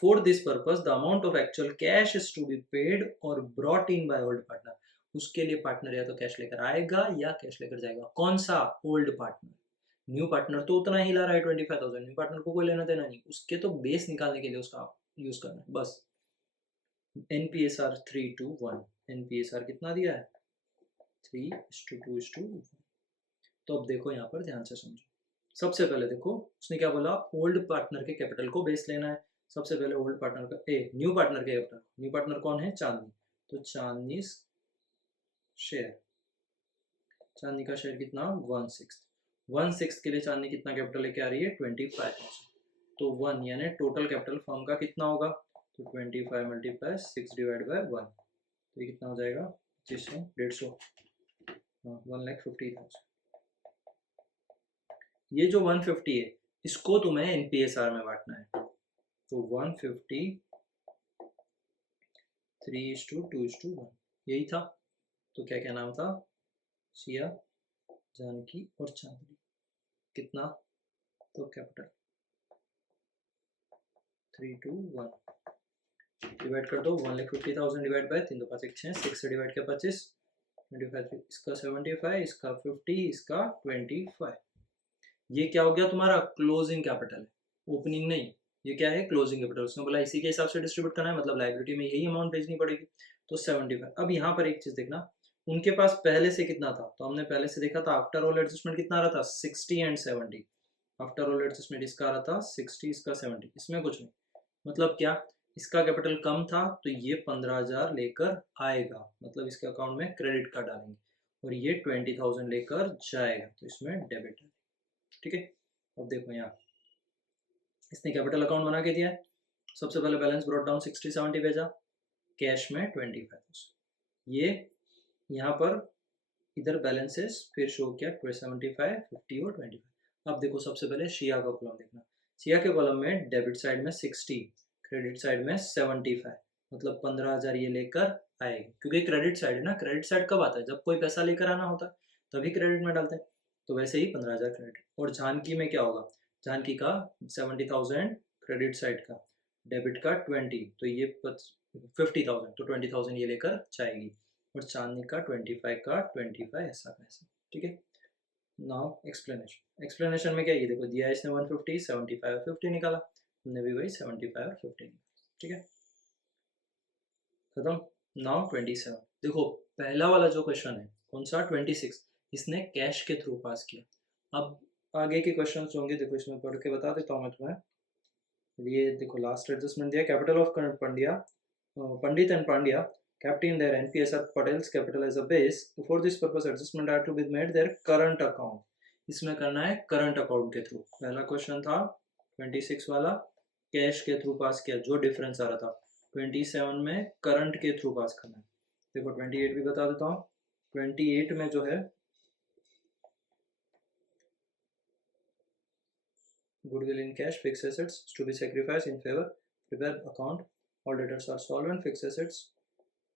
for this purpose the amount of actual cash is to be paid or brought in by old partner, उसके लिए पार्टनर या तो कैश लेकर आएगा या कैश लेकर जाएगा, कौन सा, ओल्ड पार्टनर। न्यू पार्टनर तो उतना ही ला रहा है 25,000, न्यू पार्टनर को कोई लेना देना नहीं, उसके तो बेस निकालने के लिए उसका यूज करना है बस। NPSR 3:1, NPSR कितना दिया है, 3:2:1। तो अब देखो यहाँ पर ध्यान से समझो, सबसे पहले देखो उसने क्या बोला, ओल्ड पार्टनर के कैपिटल को बेस लेना है, सबसे पहले ओल्ड पार्टनर का न्यू पार्टनर के कैपिटल, न्यू पार्टनर कौन है, चांदनी, तो चांदनी शेयर, चांदनी का शेयर कितना 1/6, 1/6 के लिए चांदनी कितना कैपिटल लेके आ रही है 25,000। तो 1 यानी टोटल कैपिटल फर्म का कितना होगा, तो 25 मल्टीप्लाई 6 डिवाइड बाय 1, तो ये कितना हो जाएगा 2500 150, 1,50,000। ये जो 150 है इसको तुम्हें एनपीएसआर में बांटना है, तो 150 3:2:1 यही था। तो क्या क्या नाम था, सिया, जानकी और चांदनी। कितना, तो कैपिटल 3:1 डिवाइड कर दो, 1,50,000 डिवाइड बाय 3 2 5 1 6, 6 से डिवाइड किया 25, 25 इसका 75, इसका 50, इसका 25। ये क्या हो गया तुम्हारा क्लोजिंग कैपिटल, ओपनिंग नहीं, ये क्या है क्लोजिंग कैपिटल। उसने बोला इसी के हिसाब से डिस्ट्रीब्यूट करना है, मतलब लाइबिलिटी में यही अमाउंट भेजनी पड़ेगी, तो 75। अब यहाँ पर एक चीज देखना, उनके पास पहले से कितना था, तो हमने पहले से देखा था आफ्टर ऑल एडजस्टमेंट कितना आ रहा था 60 एंड 70। आफ्टर ऑल एडजस्टमेंट इसका आ रहा था 60, इसका 70, इसमें कुछ नहीं, मतलब क्या, इसका कैपिटल कम था तो ये 15,000 लेकर आएगा, मतलब इसके अकाउंट में क्रेडिट कार्ड डालेंगे, और ये 20,000 लेकर जाएगा, तो इसमें डेबिट है। ठीक है, अब देखो यहाँ इसने कैपिटल अकाउंट बना के दिया है, सबसे पहले बैलेंस ब्रॉट डाउन 60 70 भेजा, कैश में 25, ये यहाँ पर इधर बैलेंसेस फिर शो किया 75 50 और 25। अब देखो सबसे पहले शिया का कॉलम देखना, शिया के कॉलम में डेबिट साइड में 60, क्रेडिट साइड में 75, मतलब 15,000 ये लेकर आएगी, क्योंकि क्रेडिट साइड है ना, क्रेडिट साइड कब आता है, जब कोई पैसा लेकर आना होता है तभी क्रेडिट में डालते हैं, तो वैसे ही 15,000 क्रेडिट। और जानकी में क्या होगा, जानकी का 70,000 क्रेडिट साइड का, डेबिट का 20, तो ये 50,000, तो 20,000 ये लेकर जाएगी, और चांदनी का 25 का 25 ऐसा पैसा। ठीक है, नाउ एक्सप्लेनेशन, एक्सप्लेनेशन में क्या ये देखो दिया है इसने 150 75 और 50 निकाला, हमने भी वही 75 और 50 निकाला। ठीक है, खत्म। नाउ 27, देखो पहला वाला जो क्वेश्चन है कौन सा 26, इसने कैश के थ्रू पास किया। अब आगे के क्वेश्चन होंगे, देखो इसमें पढ़ के बता देता हूँ मैं तुम्हें। ये देखो लास्ट एडजस्टमेंट दिया, capital of Pandya, Pandit and Pandya kept in their NPS or Patel's capital as a base. For this purpose, adjustment are to be made their current account. इसमें करना है करंट अकाउंट के थ्रू। पहला क्वेश्चन था 26 वाला कैश के थ्रू पास किया, जो डिफरेंस आ रहा था 27 में करंट के थ्रू पास करना है। देखो 28 भी बता देता हूँ, 28 में जो है goodwill in cash, fixed assets to be sacrificed in favor, prepare account, all debtors are solvent, fixed assets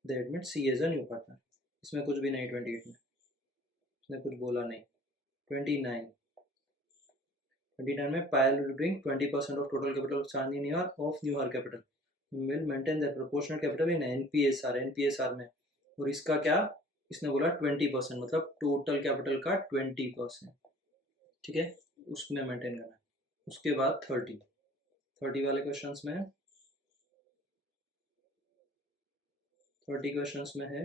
they admit C as a new partner। इसमें कुछ भी नहीं 28 में, इसने कुछ बोला नहीं। 29 में पायल will bring 20% of total capital of Chandni Nihar of New Har capital, will maintain their proportional capital in NPSR में, और इसका क्या, इसने बोला 20%, मतलब टोटल कैपिटल का 20%। ठीक है, उसमें मेंटेन करना है। उसके बाद 30 वाले क्वेश्चंस में, 30 क्वेश्चंस में है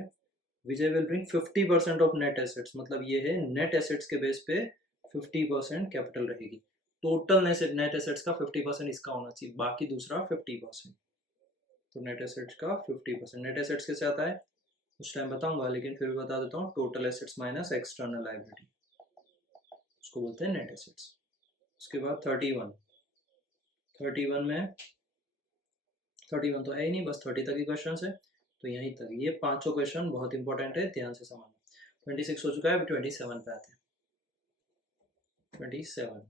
Vijay will bring 50% of net assets, मतलब ये है नेट एसेट्स के बेस पे 50% कैपिटल रहेगी। टोटल नेट एसेट्स का 50% इसका होना चाहिए, बाकी दूसरा 50%। तो नेट एसेट्स का 50%, नेट एसेट्स कैसे आता है उस टाइम बताऊंगा, लेकिन फिर भी बता देता हूँ, total assets minus external liability, उसको बोलते हैं नेट एसेट्स। उसके बाद 31 में 31 तो है ही नहीं, बस 30 तक ही क्वेश्चन है, तो यहीं तक। ये पांचों क्वेश्चन बहुत इंपॉर्टेंट है, ध्यान से समझना। 26 हो चुका है, अभी 27 पे आते हैं। 27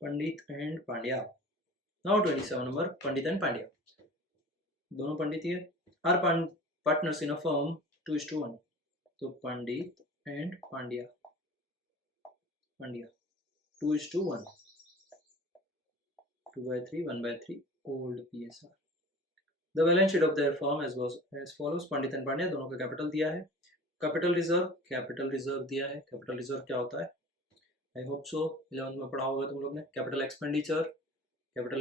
Pandit and Pandya. Now 27 number, Pandit and Pandya, दोनों पंडित ही है। Are partners in a firm 2:1, तो Pandit and Pandya 2:1, 2/3 1/3 old PSR। The balance sheet of their firm as follows, Pandit and Pandya दोनों का कैपिटल दिया है, कैपिटल रिजर्व दिया है। कैपिटल रिजर्व क्या होता है, आई होप सो 11th में पढ़ा होगा तुम लोग ने। कैपिटल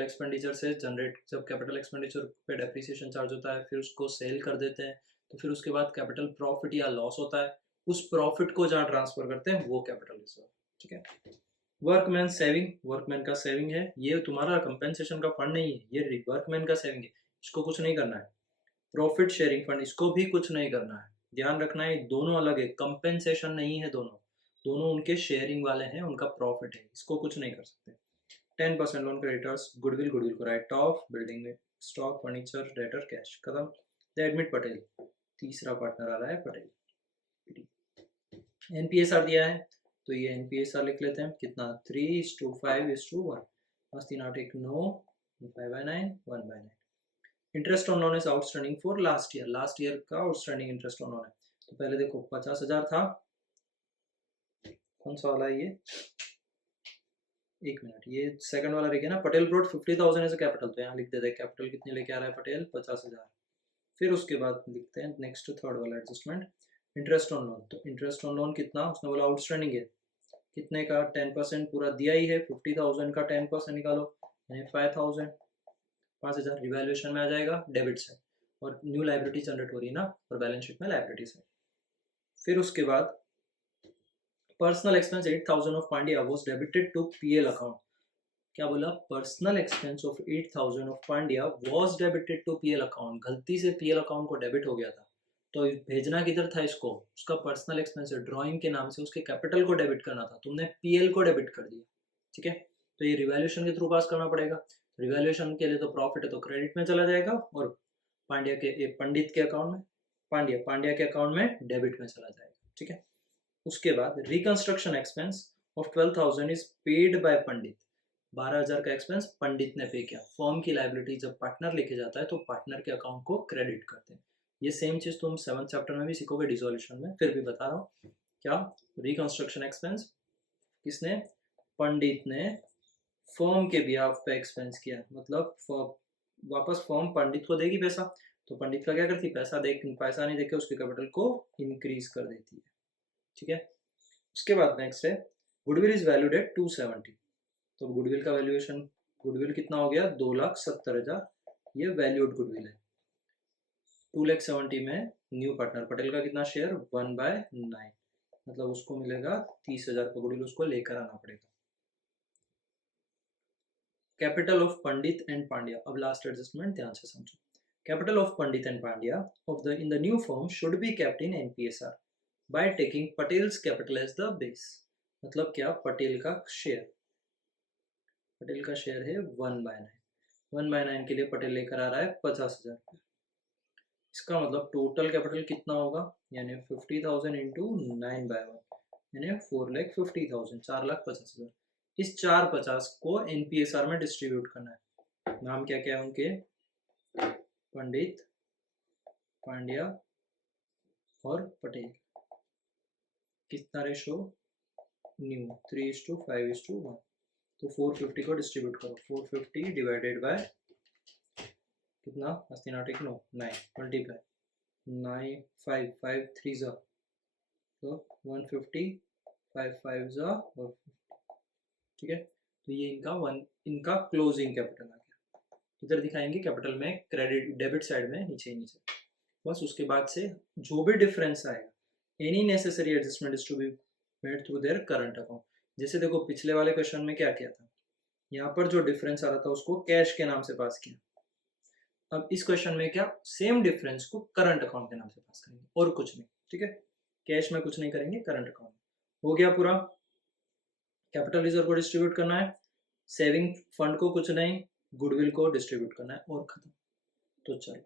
एक्सपेंडिचर से जनरेट, जब कैपिटल एक्सपेंडिचर पे डेप्रिसिएशन चार्ज होता है, फिर उसको सेल कर देते हैं, तो फिर उसके बाद कैपिटल प्रॉफिट या लॉस होता है, उस प्रॉफिट को जहाँ ट्रांसफर करते हैं वो कैपिटल रिजर्व। ठीक है, वर्कमैन सेविंग, वर्कमैन का सेविंग है, ये तुम्हारा कंपेंसेशन का फंड नहीं है, ये वर्कमैन का सेविंग है, इसको कुछ नहीं करना है। प्रॉफिट शेयरिंग फंड, इसको भी कुछ नहीं करना है। ध्यान रखना है दोनों अलग है, कंपेंसेशन नहीं है, दोनों दोनों उनके शेयरिंग वाले हैं, उनका प्रॉफिट है, इसको कुछ नहीं कर सकते। 10% लोन क्रेडिटर्स, गुडविल, गुडविल को राइट ऑफ, बिल्डिंग में स्टॉक, फर्नीचर, डेटर, कैश, खत्म। दे एडमिट पटेल, तीसरा पार्टनर आ रहा है पटेल। एनपीएसआर दिया है तो ये एनपीएसआर लिख लेते हैं, कितना 3:5:1, मस्ती नाट एक 9, 5/9, 1/9। Interest on loan is outstanding for last year, last year का आउटस्टैंडिंग इंटरेस्ट ऑन लोन है। तो पहले देखो 50,000 था, कौन सा वाला है ये, एक मिनट, ये सेकंड वाला देखिए ना, पटेल ब्रॉट 50,000 एज कैपिटल, तो यहाँ लिख देते हैं कैपिटल कितने लेके आ रहा है पटेल, 50,000। फिर उसके बाद लिखते हैं नेक्स्ट थर्ड वाला एडजस्टमेंट, इंटरेस्ट ऑन लोन। तो इंटरेस्ट ऑन लोन कितना, उसने बोला आउटस्टैंडिंग है, कितने का, 10% पूरा दिया ही है, 50,000 का 10% निकालो, यानी 5,000, 5,000 रिवैल्यूएशन में आ जाएगा डेबिट से, और न्यू लाइबिलिटी जनरेट हो रही है ना, और बैलेंस शीट में लाइबिलिटीज है। फिर उसके बाद personal expense 8,000 of Pandya was debited to PL account, क्या बोला, personal expense of 8,000 of Pandya was debited to PL account, गलती से पीएल अकाउंट को डेबिट हो गया था, तो भेजना किधर था इसको, उसका पर्सनल एक्सपेंस है, ड्राइंग के नाम से उसके कैपिटल को डेबिट करना था, तुमने पीएल को डेबिट कर दिया, ठीक है। तो ये रिवैल्यूएशन के थ्रू पास करना पड़ेगा, रिवैल्यूएशन के लिए तो प्रॉफिट है तो क्रेडिट में चला जाएगा, और पांड्या के पंडित के अकाउंट में, पांड्या के अकाउंट में डेबिट में चला जाएगा, ठीक है। उसके बाद reconstruction expense of 12,000 is paid by Pandit, 12,000 का एक्सपेंस पंडित ने पे किया। फॉर्म की लाइबिलिटी जब पार्टनर लेके जाता है तो पार्टनर के अकाउंट को क्रेडिट करते हैं। ये सेम चीज तुम 7th चैप्टर में भी सीखोगे डिसोल्यूशन में, फिर भी बता रहा हूँ क्या, रिकंस्ट्रक्शन एक्सपेंस किसने, पंडित ने फॉर्म के बिहाफ पे एक्सपेंस किया, मतलब वापस फॉर्म पंडित को देगी पैसा, तो पंडित का क्या करती, पैसा नहीं देके उसके कैपिटल को इंक्रीज कर देती है, ठीक है। उसके बाद नेक्स्ट है गुडविल इज वैल्यूड एट 270, तो गुडविल का वैल्यूएशन, गुडविल कितना हो गया, 2,70,000, ये वैल्यूड गुडविल है। 2,70,000 में न्यू पार्टनर पटेल का कितना शेयर, 1/9, मतलब उसको मिलेगा 30,000 का गुडविल, उसको लेकर आना पड़ेगा। Capital of Pandit and Pandya, अब लास्ट एडजस्टमेंट ध्यान से समझो। Capital of Pandit and Pandya of the in the new firm should be kept in NPSR by taking Patel's capital as the base, मतलब क्या, पटेल का शेयर है 1/9, 1/9 के लिए पटेल लेकर आ रहा है 50,000 रुपये, इसका मतलब टोटल कैपिटल कितना होगा, यानी 50,000 इंटू 9/1, यानी 4,50,000, 4,50,000। इस 450 को एनपीएसआर में डिस्ट्रीब्यूट करना है। नाम क्या क्या है उनके, पंडित, पांड्या और पटेल, कितना रेशो, न्यू 3:5:1, तो 450 को डिस्ट्रीब्यूट करो, 450 डिवाइडेड बाय कितना, अस्तिनाटिक नो 9, मल्टीप्लाई 9, 5, 5 3 जा, तो 150, 5 5 जा, और ठीक है। तो ये इनका क्लोजिंग कैपिटल आ गया, इधर दिखाएंगे कैपिटल में क्रेडिट डेबिट साइड में नीचे बस। उसके बाद से जो भी डिफरेंस आएगा, any necessary adjustment is to be made through their current account. जैसे देखो पिछले वाले क्वेश्चन में क्या किया था, यहाँ पर जो डिफरेंस आ रहा था उसको कैश के नाम से पास किया, अब इस क्वेश्चन में क्या, सेम डिफरेंस को करंट अकाउंट के नाम से पास करेंगे और कुछ नहीं, ठीक है। कैश में कुछ नहीं करेंगे, करंट अकाउंट हो गया पूरा। कैपिटल रिजर्व को डिस्ट्रीब्यूट करना है, सेविंग फंड को कुछ नहीं, गुडविल को डिस्ट्रीब्यूट करना है, और खत्म। तो चलो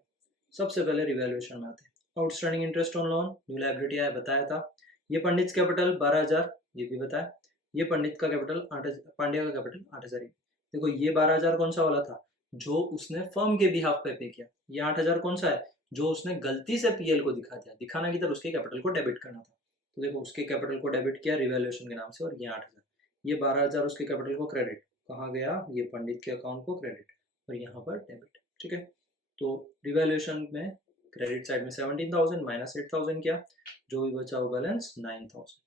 सबसे पहले रिवैल्यूएशन में आते हैं। Outstanding interest on loan, new liability आया, बताया था। ये पंडित कैपिटल 12,000, ये भी बताया। ये पंडित का कैपिटल 8,000, पांड्या का कैपिटल 8,000। देखो ये 12,000 कौन सा वाला था, जो उसने फर्म के बिहाफ पे किया। ये 8,000 कौन सा है, जो उसने गलती से पीएल को दिखा दिया, दिखाना किधर, उसके कैपिटल को डेबिट करना था। तो देखो उसके कैपिटल को डेबिट किया रिवैल्यूएशन के नाम से, और ये 8,000, ये 12,000 उसके कैपिटल को क्रेडिट, कहाँ गया, ये पंडित के अकाउंट को क्रेडिट, और यहाँ पर डेबिट, ठीक है। तो रिवैल्यूएशन में क्रेडिट साइड में 17,000 माइनस 8,000 किया, जो भी बचा वो बैलेंस 9,000।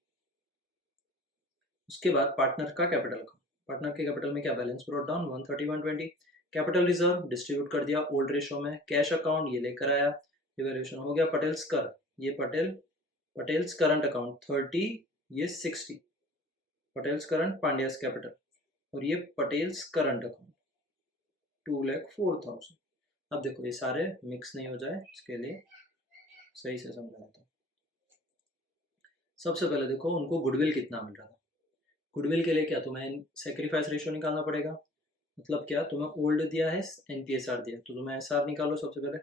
उसके बाद पार्टनर का कैपिटल अकाउंट, पार्टनर के कैपिटल में क्या balance brought down 130,120। Capital reserve distribute कर दिया ओल्ड रेशो में। कैश अकाउंट ये लेकर आया, रिवैल्यूएशन हो गया। पटेल्स कर, ये पटेल्स करंट अकाउंट 30, ये 60, पटेल्स करंट, पांड्यास कैपिटल, और ये पटेल्स करंट अकाउंट 2,04,000। अब देखो ये सारे मिक्स नहीं हो जाए, इसके लिए सही से समझाता हूँ। सबसे पहले देखो उनको गुडविल कितना मिल रहा था। गुडविल के लिए क्या तुम्हें सेक्रीफाइस रेशियो निकालना पड़ेगा। मतलब क्या, तुम्हें ओल्ड दिया है, एनपीएसआर दिया, तो तुम्हें एसआर निकालो सबसे पहले।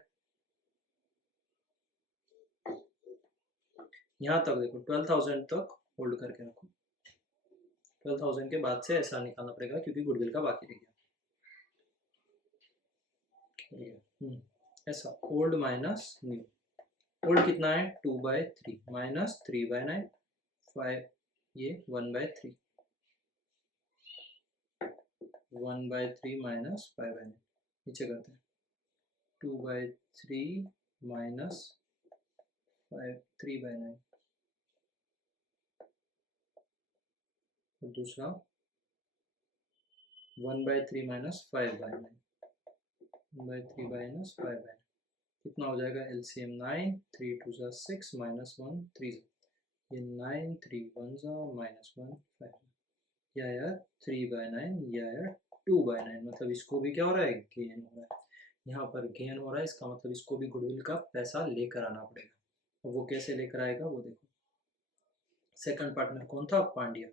यहाँ तक देखो 12,000 तक होल्ड करके रखो। 12,000 के बाद से एसआर निकालना पड़ेगा क्योंकि गुडविल का बाकी रह गया। ऐसा ओल्ड माइनस न्यू। ओल्ड कितना है 2/3 माइनस 3/9 5, ये 1/3 1/3 माइनस 5/9 नीचे करते हैं 2/3 माइनस 3/9 और दूसरा 1/3 माइनस 5/9 1/3 माइनस 5/9 कितना हो जाएगा एलसीएम 9 3 2 जा 6 माइनस 1 3 ये 9 3 1 जा माइनस 1 5 या यार 3/9 या यार 2/9 मतलब इसको भी क्या हो रहा है गेन हो रहा है। यहाँ पर गेन हो रहा है, इसका मतलब इसको भी गुडविल का पैसा लेकर आना पड़ेगा। और वो कैसे लेकर आएगा वो देखो। सेकंड पार्टनर कौन था, Pandya,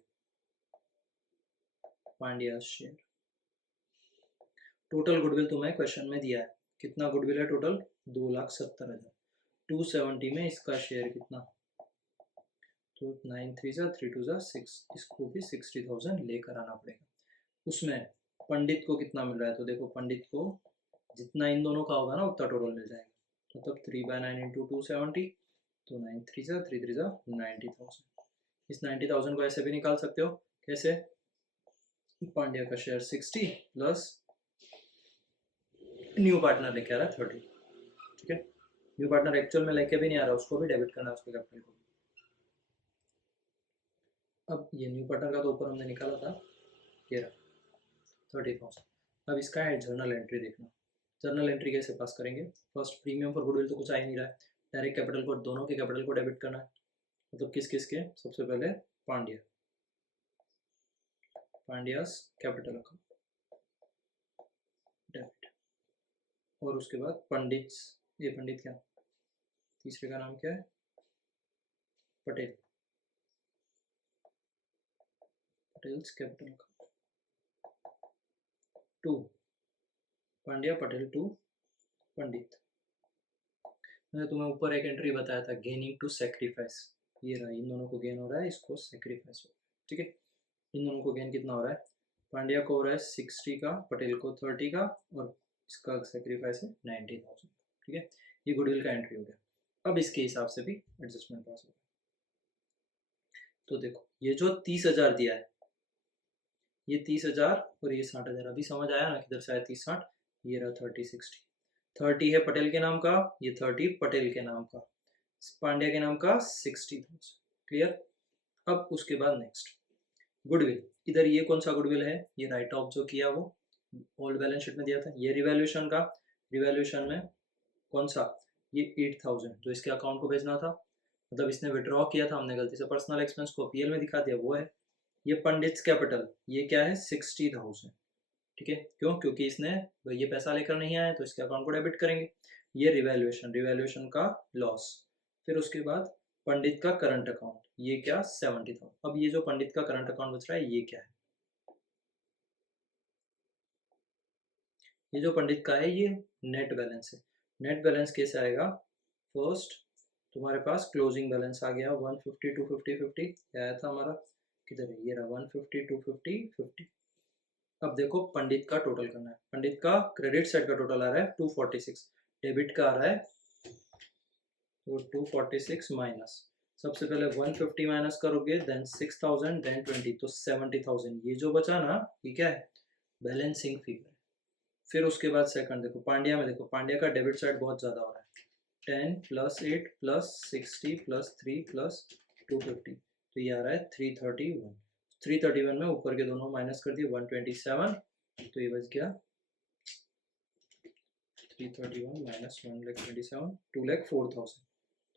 Pandya share. Total goodwill तुम्हें क्वेश्चन में दिया है, कितना गुडविल है टोटल 2,70,000। 270 में इसका शेयर कितना, तो 9 3 जा 3 2 जा 6, इसको भी 60,000 लेकर आना पड़ेगा। उसमें पंडित को कितना मिल रहा है, तो देखो पंडित को जितना इन दोनों का होगा ना उतना टोटल मिल जाएगा। मतलब 3/9 इंटू 270, तो 9 3 जा 3 3 जा 90,000। इस 90,000 को ऐसे भी निकाल सकते हो, कैसे, पांड्या का शेयर 60 प्लस न्यू पार्टनर लेके आ रहा है 30, ठीक है। न्यू पार्टनर एक्चुअल में लेके भी नहीं आ रहा, उसको भी डेबिट करना है उसके कैपिटल को। अब ये न्यू पार्टनर का तो ऊपर हमने निकाला था, ये रहा 30,000। अब इसका है जर्नल एंट्री देखना। जर्नल एंट्री कैसे पास करेंगे, फर्स्ट प्रीमियम फॉर गुडविल तो कुछ आ ही नहीं रहा है, डायरेक्ट कैपिटल को, दोनों के कैपिटल को डेबिट करना है। मतलब किस किस के, सबसे पहले Pandya, Pandyas capital account debit, और उसके बाद पंडित, ये पंडित क्या, तीसरे का नाम क्या है, पटेल, पटेल्स कैपिटल अकाउंट 2, पांड्या पटेल 2 पंडित। मैंने तुम्हें ऊपर एक एंट्री बताया था, गेनिंग टू सेक्रीफाइस, ये रहा, इन दोनों को गेन हो रहा है, इसको सेक्रीफाइस हो रहा है, ठीक है। इन दोनों को गेन कितना हो रहा है, पांड्या को हो रहा है 60 का, पटेल को 30 का, और इसका सेक्रीफाइस है 90,000, ठीक है। ये गुडविल का एंट्री हो गया। अब इसके हिसाब से भी एडजस्टमेंट पास होगा। तो देखो ये जो 30,000 दिया है, ये 30,000 और ये 60,000, अभी समझ आया ना किधर से आया 30 60, ये रहा 30 60। 30 है पटेल के नाम का, ये 30 पटेल के नाम का, पांड्या के नाम का 60,000, क्लियर। अब उसके बाद नेक्स्ट गुडविल, इधर ये कौन सा गुडविल है, ये राइट ऑफ जो किया वो ओल्ड बैलेंस शीट में दिया था। ये रिवैल्यूएशन का, रिवैल्यूएशन में कौन सा, ये 8,000 जो इसके अकाउंट को भेजना था, मतलब इसने विड्रॉ किया था, हमने गलती से पर्सनल एक्सपेंस को पीएल में दिखा दिया, वो है। ये पंडित्स कैपिटल, ये क्या है 60,000, ठीक है। क्यों, क्योंकि इसने ये पैसा लेकर नहीं आया तो इसके अकाउंट को डेबिट करेंगे। ये रिवैल्यूएशन, रिवैल्यूएशन का लॉस। फिर उसके बाद पंडित का करंट अकाउंट, ये क्या 70,000। अब ये जो पंडित का करंट अकाउंट बच रहा है ये क्या है, ये जो पंडित का है ये नेट बैलेंस है। नेट बैलेंस कैसे आएगा, फर्स्ट तुम्हारे पास क्लोजिंग बैलेंस आ गया 150 250 50 आया था हमारा, किधर है, ये रहा 150 250 50। अब देखो पंडित का टोटल करना है, पंडित का क्रेडिट साइड का टोटल आ रहा है 246, डेबिट का आ रहा है तो 246 माइनस, सबसे पहले 150 माइनस करोगे, देन 6,000, देन 20, तो 70,000। ये जो बचा ना ये क्या है, बैलेंसिंग फिगर। फिर उसके बाद सेकंड देखो पांड्या में, देखो पांड्या का डेबिट साइड बहुत ज़्यादा हो रहा है, 10 + 8 + 60 + 3 + 250, तो ये आ रहा है 331। 331 में ऊपर के दोनों माइनस कर दिए 127, तो ये बच गया 331 माइनस 1,27 2,04,000,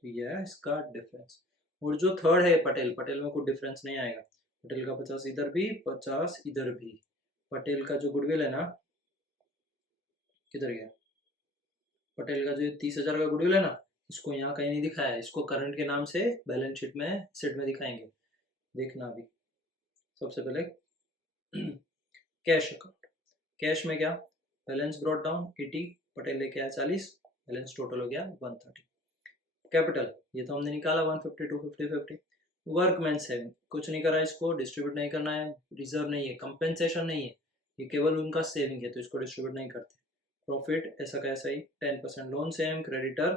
तो ये है इसका डिफरेंस। और जो थर्ड है पटेल, पटेल में कोई डिफरेंस नहीं आएगा, पटेल का 50 इधर भी, 50 इधर भी। पटेल का जो गुडविल है ना, किधर गया? पटेल का जो 30,000 का गुडविल है ना, इसको यहाँ कहीं नहीं दिखाया है, इसको करंट के नाम से बैलेंस शीट में सेट में दिखाएंगे, देखना अभी। सबसे पहले कैश अकाउंट। कैश में क्या? बैलेंस ब्रॉट डाउन 80, पटेल लेके आया 40, बैलेंस टोटल हो गया 130। कैपिटल ये तो हमने निकाला 150, 250, 50। वर्कमैन सेविंग कुछ नहीं करा, इसको डिस्ट्रीब्यूट नहीं करना है, रिजर्व नहीं है, कंपेंसेशन नहीं है, ये केवल उनका सेविंग है तो इसको डिस्ट्रीब्यूट नहीं करते। प्रॉफिट ऐसा कैसा ही 10% loan same creditor,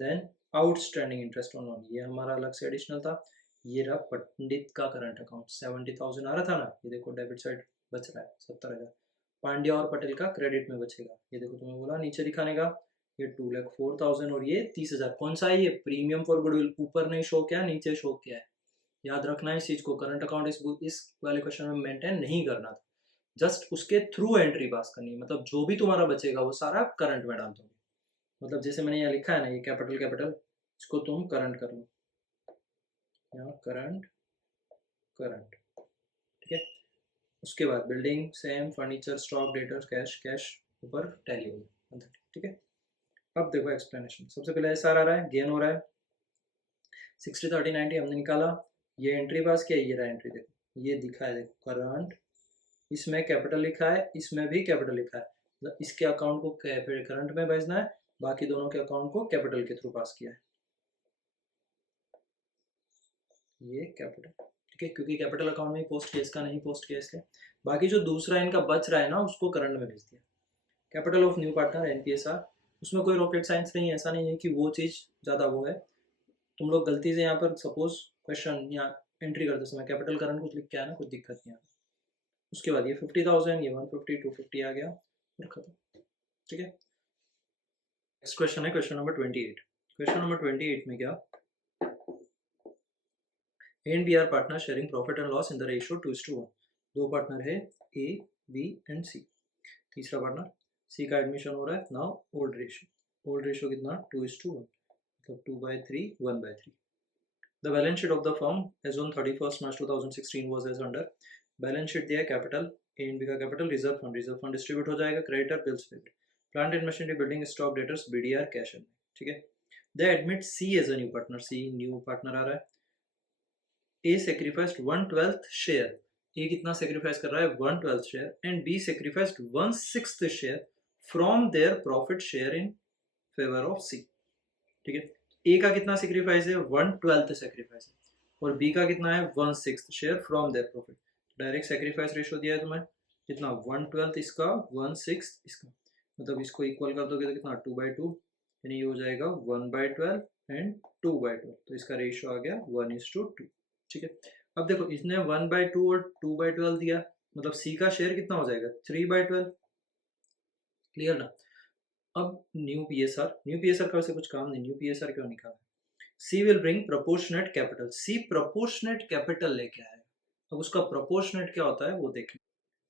then outstanding interest on loan, ये हमारा अलग से एडिशनल था। ये रहा पंडित का करंट अकाउंट, 70,000 आ रहा था ना, ये देखो डेबिट साइड बच रहा है 70,000। पांड्या और पटेल का क्रेडिट में बचेगा, ये देखो तुम्हें बोला नीचे दिखाने का, ये 2,04,000 और ये 30,000। कौन सा है ये? प्रीमियम फॉर गुडविल, ऊपर नहीं शो किया, नीचे शो किया है, याद रखना है इस चीज को। करंट अकाउंट इस वाले क्वेश्चन में मेंटेन नहीं करना था, जस्ट उसके थ्रू एंट्री पास करनी है, मतलब जो भी तुम्हारा बचेगा वो सारा करंट में डाल दोगे। मतलब जैसे मैंने यहाँ लिखा है ना, ये कैपिटल कैपिटल, इसको तुम करंट कर लो, यहाँ करंट करंट, ठीक है। उसके बाद building same, furniture, stock, debtors, cash, cash ऊपर टैली होगा, ठीक है। अब देखो एक्सप्लेनेशन, सबसे पहले एसआर आ रहा है, गेन हो रहा है 60, 30, 90 हमने निकाला, ये एंट्री पास किया, ये रहा एंट्री, देखो ये दिखा है, देखो करंट, इसमें कैपिटल लिखा है, इसमें भी कैपिटल लिखा है, मतलब इसके अकाउंट को करंट में भेजना है, बाकी दोनों के अकाउंट को कैपिटल के थ्रू पास किया है, ये कैपिटल, ठीक है, क्योंकि कैपिटल अकाउंट में पोस्ट किया, इसका नहीं पोस्ट किया इसलिए। बाकी जो दूसरा इनका बच रहा है ना, उसको करंट में भेज दिया। कैपिटल ऑफ न्यू पार्टनर एनपीएसआर, उसमें कोई रॉकेट साइंस नहीं है, ऐसा नहीं है कि वो चीज़ ज़्यादा वो है। तुम लोग गलती से यहाँ पर सपोज क्वेश्चन या एंट्री करते समय कैपिटल करंट कुछ लिख के आया ना, कुछ दिक्कत नहीं आता। उसके बाद ये 50,000, ये 150, 250 आ गया, फिर खत्म, ठीक है। नेक्स्ट क्वेश्चन है क्वेश्चन नंबर 28। क्वेश्चन नंबर 28 में क्या, A and B are partner sharing profit and loss in the ratio 2:1। दो पार्टनर है ए, बी एंड सी। तीसरा पार्टनर सी का एडमिशन हो रहा है, नाउ ओल्ड रेशियो कितना 2:1, मतलब 2/3, 1/3। The balance sheet of the firm as on 31st March 2016 was as under। Balance sheet दिया है, कैपिटल ए एंड बी का कैपिटल, रिजर्व फंड डिस्ट्रीब्यूट हो जाएगा, creditor bills paid, plant and machinery, building, stock, debtors, BDR, cash and, ठीक है। They admit C as a new partner, C new partner आ रहा है। ए सेक्रीफाइस्ड 1/12 शेयर, ए कितना सेक्रीफाइस कर रहा है 1/12 share, and B sacrificed 1/6 share from their profit share in favour of C, ठीक है। ए का कितना सेक्रीफाइस है 1/12 सेक्रीफाइस है, और बी का कितना है 1/6 share from their profit. Direct sacrifice ratio दिया है तुम्हें, कितना 1/12 इसका, 1/6 इसका, मतलब इसको इक्वल कर दोगे तो कितना 2/2, यानी ये हो जाएगा 1/12 एंड 2/12, तो इसका रेशियो आ गया 1:2, ठीक है। अब देखो इसने 1/2 और 2/12 दिया, मतलब सी का शेयर कितना हो जाएगा 3/12, क्लियर ना। अब न्यू पीएसआर का वैसे कुछ काम नहीं, न्यू पीएसआर क्यों निकाला, C will bring proportionate capital, C proportionate capital लेके आएगा। अब उसका प्रोपोर्शनेट क्या होता है वो देखें।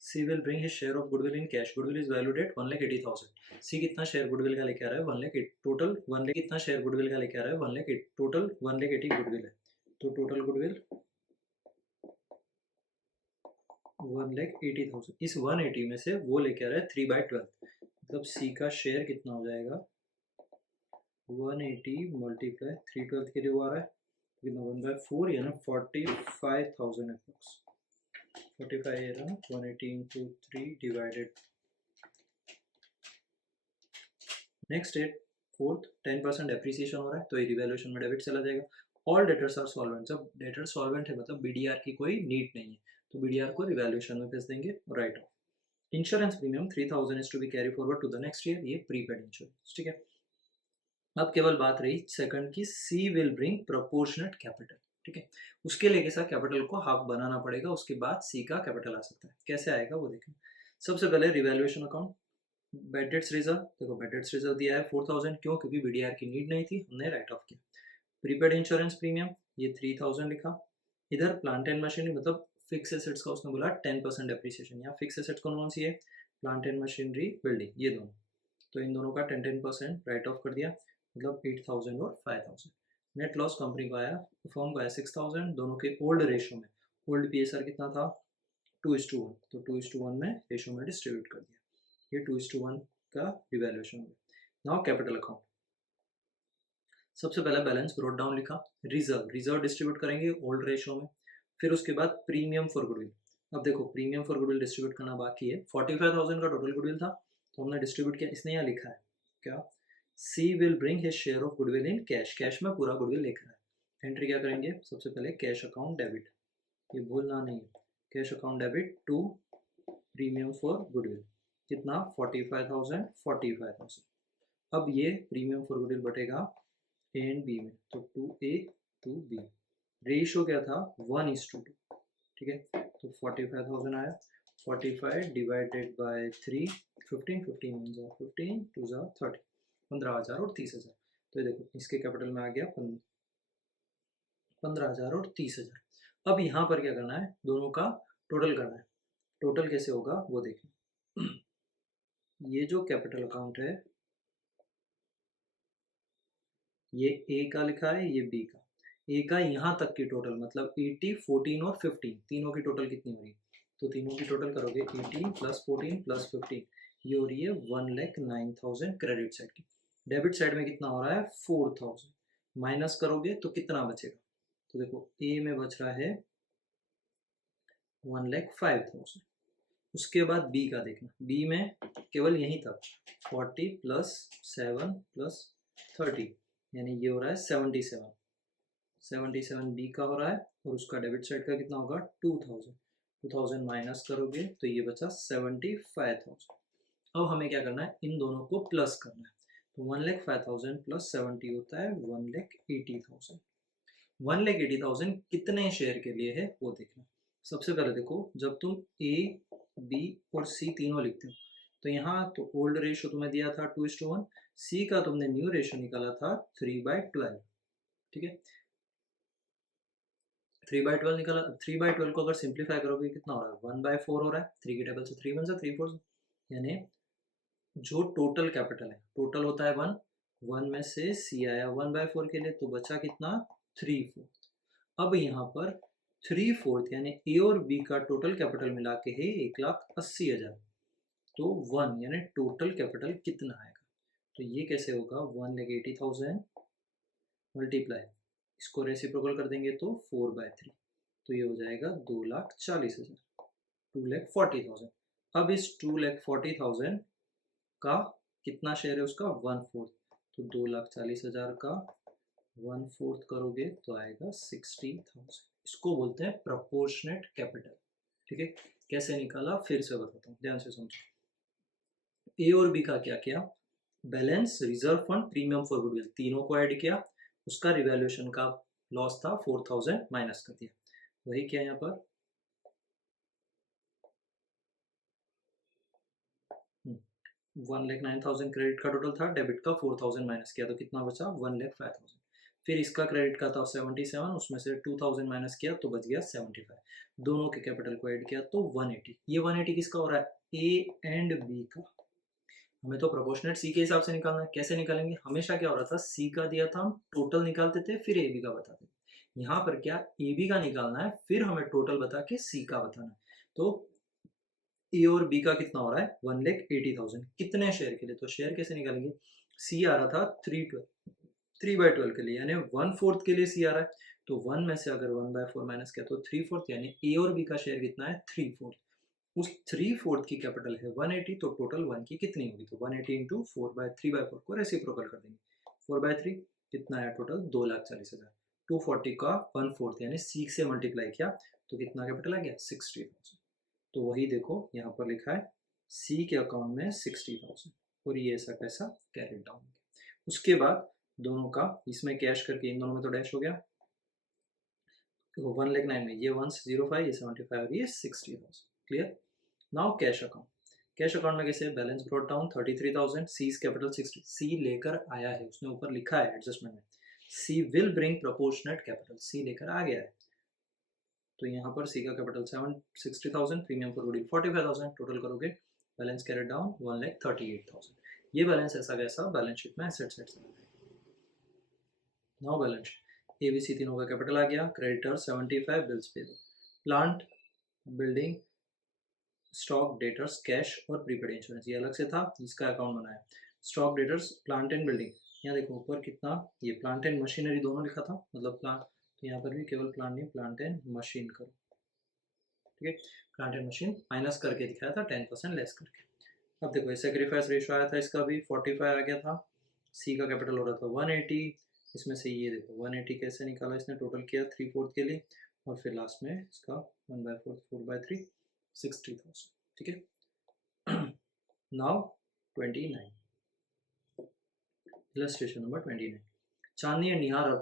C will bring his share of goodwill in cash, goodwill is valued at 1,80,000। C कितना शेयर गुडविल का लेके आ रहा है 1,80,000, टोटल 1,00,000, कितना शेयर गुडविल का लेके आ रहा है 1,80,000, टोटल 1,80,000 गुडविल है, तो टोटल गुडविल 1,80,000, इस 180 में से वो लेके आ रहा है 3/12, मतलब सी का शेयर कितना हो जाएगा 180 मल्टीप्लाई 3/12 के लिए वो आ रहा है कितना 1/4, यानी 45,000 अप्रोक्स, 45 ये रहा 180 into 3 डिवाइडेड। नेक्स्ट है फोर्थ, 10% एप्रिसिएशन हो रहा है तो ये रिवैल्यूएशन में डेबिट चला जाएगा। ऑल डेटर्स आर सॉल्वेंट, जब डेटर सॉल्वेंट है मतलब बीडीआर की कोई नीड नहीं है, तो बीडीआर को रिवैल्यूएशन में भेज देंगे, write off. Insurance premium 3,000 is to be carry forward to the next year, ये प्रीपेड इंश्योरेंस, ठीक है। अब केवल बात रही सेकंड की, C will bring proportionate capital, ठीक है, उसके लिए कैसा कैपिटल को हाफ बनाना पड़ेगा, उसके बाद सी का कैपिटल आ सकता है, कैसे आएगा वो देखें। सबसे पहले revaluation account, bad debts reserve, देखो बैड डेट्स रिजर्व दिया है 4,000, क्यों, क्योंकि बीडीआर की नीड नहीं थी, हमने राइट ऑफ किया। प्रीपेड इंश्योरेंस प्रीमियम ये 3,000 लिखा, इधर प्लांट एंड मशीनरी मतलब फिक्स एसेट्स का उसने बोला 10% एप्रिसिएशन, यहाँ फिक्स एसेट्स कौन सी है, प्लांट एंड मशीनरी, बिल्डिंग, ये दोनों, तो इन दोनों का 10% राइट ऑफ कर दिया, मतलब 8,000 और 5,000। नेट लॉस कंपनी को आया, फर्म को आया 6,000, दोनों के ओल्ड रेशियो में, ओल्ड पीएसआर कितना था 2:1, तो 2:1 में रेशो में डिस्ट्रीब्यूट कर दिया, ये 2:1 का रिवैल्यूएशन हो गया। नाउ कैपिटल अकाउंट, सबसे पहले बैलेंस ब्रॉट डाउन लिखा, रिजर्व डिस्ट्रीब्यूट करेंगे ओल्ड रेशो में, फिर उसके बाद प्रीमियम फॉर गुडविल। अब देखो प्रीमियम फॉर गुडविल डिस्ट्रीब्यूट करना बाकी है, 45,000 का टोटल गुडविल था तो हमने डिस्ट्रीब्यूट किया, इसने यहाँ लिखा है क्या, C will bring his share of goodwill in cash, cash में पूरा गुडविल लिखा है। एंट्री क्या करेंगे, सबसे पहले कैश अकाउंट डेबिट, ये भूलना नहीं है, cash account debit to premium for goodwill, कितना 45,000। अब ये प्रीमियम फॉर गुडविल बटेगा ए एंड बी में, तो 2A टू बी, रेशियो क्या था 1:2, ठीक है, तो 45,000 आया, 45 डिवाइडेड बाय 3, 15, 15 1 जा 15, 2 जा 30, 15,000 और 30,000, तो ये देखो इसके कैपिटल में आ गया 15,000 और 30,000। अब यहाँ पर क्या करना है, दोनों का टोटल करना है, टोटल कैसे होगा वो देखें। ये जो कैपिटल अकाउंट है ये ए का लिखा है, ये बी का, ए का यहाँ तक की टोटल मतलब 80, 14 और 15, तीनों की टोटल कितनी हो रही है, तो तीनों की टोटल करोगे 18 + 14 + 15, ये हो रही है 1,09,000 क्रेडिट साइड की। डेबिट साइड में कितना हो रहा है 4,000, माइनस करोगे तो कितना बचेगा, तो देखो ए में बच रहा है 1,05,000। उसके बाद बी का देखना, बी में केवल यहीं तक 40 + 7 + 30, यानी ये हो रहा है 77, 77 बी का हो रहा है, और उसका डेबिट साइड का कितना होगा 2,000 माइनस करोगे तो ये बचा 75,000। अब हमें क्या करना है, इन दोनों को प्लस करना है, तो 1,05,000 + 70 होता है 1,80,000। 1,80,000 कितने शेयर के लिए है वो देखना। सबसे पहले देखो जब तुम ए बी और सी तीनों लिखते हो तो यहाँ तो ओल्ड रेशो तुम्हें दिया था 2:1, सी का तुमने न्यू रेशो निकाला था 3/12, ठीक है, 3/12 निकाला, 3/12 को अगर सिंप्लीफाई करोगे कितना हो रहा है 1/4 हो रहा है, 3 की टेबल से 3 1 से 3 4, यानी जो टोटल कैपिटल है, टोटल होता है 1, 1 में से सी आया 1/4 के लिए, तो बचा कितना 3/4। अब यहाँ पर 3/4 यानी ए और बी का टोटल कैपिटल मिला के है 1,80,000, तो 1 यानी टोटल कैपिटल कितना आएगा, तो ये कैसे होगा 1,80,000 मल्टीप्लाई, इसको रेसिप्रोकल कर देंगे तो 4/3, तो ये हो जाएगा 2,40,000, 2,40,000। अब इस 2,40,000 का कितना शेयर है उसका 1/4, तो 2,40,000 का 1/4 करोगे तो आएगा 60,000, इसको बोलते हैं प्रोपोर्शनेट कैपिटल, ठीक है। कैसे निकाला फिर से बताता हूँ, ध्यान से समझो। ए और बी का क्या किया, balance reserve fund premium for goodwill तीनों को ऐड किया, उसका रिवैल्यूएशन का लॉस था 4,000 माइनस कर दिया, वही किया यहाँ पर 1,09,000 क्रेडिट का टोटल था, डेबिट का 4,000 माइनस किया तो कितना बचा 1,05,000। फिर इसका क्रेडिट का था 77, उसमें से 2,000 माइनस किया तो बच गया 75, दोनों के कैपिटल को ऐड किया तो 180। ये 180 किसका हो रहा है ए एंड बी का, हमें तो प्रोपोर्शनेट सी के हिसाब से निकालना है, कैसे निकालेंगे, हमेशा क्या हो रहा था सी का दिया था हम टोटल निकालते थे फिर ए बी का बताते थे, यहाँ पर क्या ए बी का निकालना है फिर हमें टोटल बता के सी का बताना है, तो ए और बी का कितना हो रहा है 1,80,000 कितने शेयर के लिए, तो शेयर कैसे निकालेंगे, सी आ रहा था 3/12 के लिए, यानी 1/4 के लिए सी आ रहा है, तो 1 में से अगर 1/4 माइनस किया तो 3/4, यानी ए और बी का शेयर कितना है 3/4, उस 3/4 की कैपिटल है 180, तो टोटल 1 की कितनी होगी, तो 180 इंटू 4/3/4 को रेसिप्रोकल कर देंगे, 4/3 कितना आया टोटल 2,40,000, 240 का 1/4 यानी 6 से मल्टीप्लाई किया तो कितना कैपिटल आ गया 60,000, तो वही देखो यहाँ पर लिखा है सी के अकाउंट में 60,000 और ये ऐसा पैसा कैरी डाउन। उसके बाद दोनों का इसमें कैश करके इन दोनों में तो डैश हो गया, तो 1,09,000 में ये 105, ये 75 और ये 60,000, clear. Now cash account, cash account में कैसे balance brought down 33,000, C is capital 60, C लेकर आया है, उसने ऊपर लिखा है एडजस्टमेंट में C will bring proportionate capital, C लेकर आ गया है, तो यहाँ पर सी का capital 60,000, premium for goodwill 45,000, total करोगे बैलेंस कैरेड डाउन 1,38,000, ये बैलेंस ऐसा कैसा बैलेंस शीट में एसेट साइड से। नाउ बैलेंस शीट, एबीसी तीनों का कैपिटल आ गया, क्रेडिटर 75, बिल्स पे plant, building, stock, debtors, cash और प्रीपेड इंश्योरेंस, ये अलग से था, इसका अकाउंट बनाया। Stock, debtors, plant and building, यहाँ देखो ऊपर कितना, ये प्लांट एंड मशीनरी दोनों लिखा था, मतलब प्लांट, तो यहाँ पर भी केवल प्लांट नहीं, प्लांट एंड मशीन करो, ठीक है। प्लांट एंड मशीन माइनस करके दिखाया था 10% लेस करके। अब देखो ये सेक्रीफाइस रेशियो आया था, इसका भी 45 आ गया था। सी का कैपिटल हो रहा था 180, इसमें से ये देखो 180 कैसे निकाला इसने, टोटल किया 3/4 के लिए, और फिर लास्ट में इसका 1/4, 4/3, 60,000, ठीक है। Now 29, illustration number 29. Chandni and Nihar are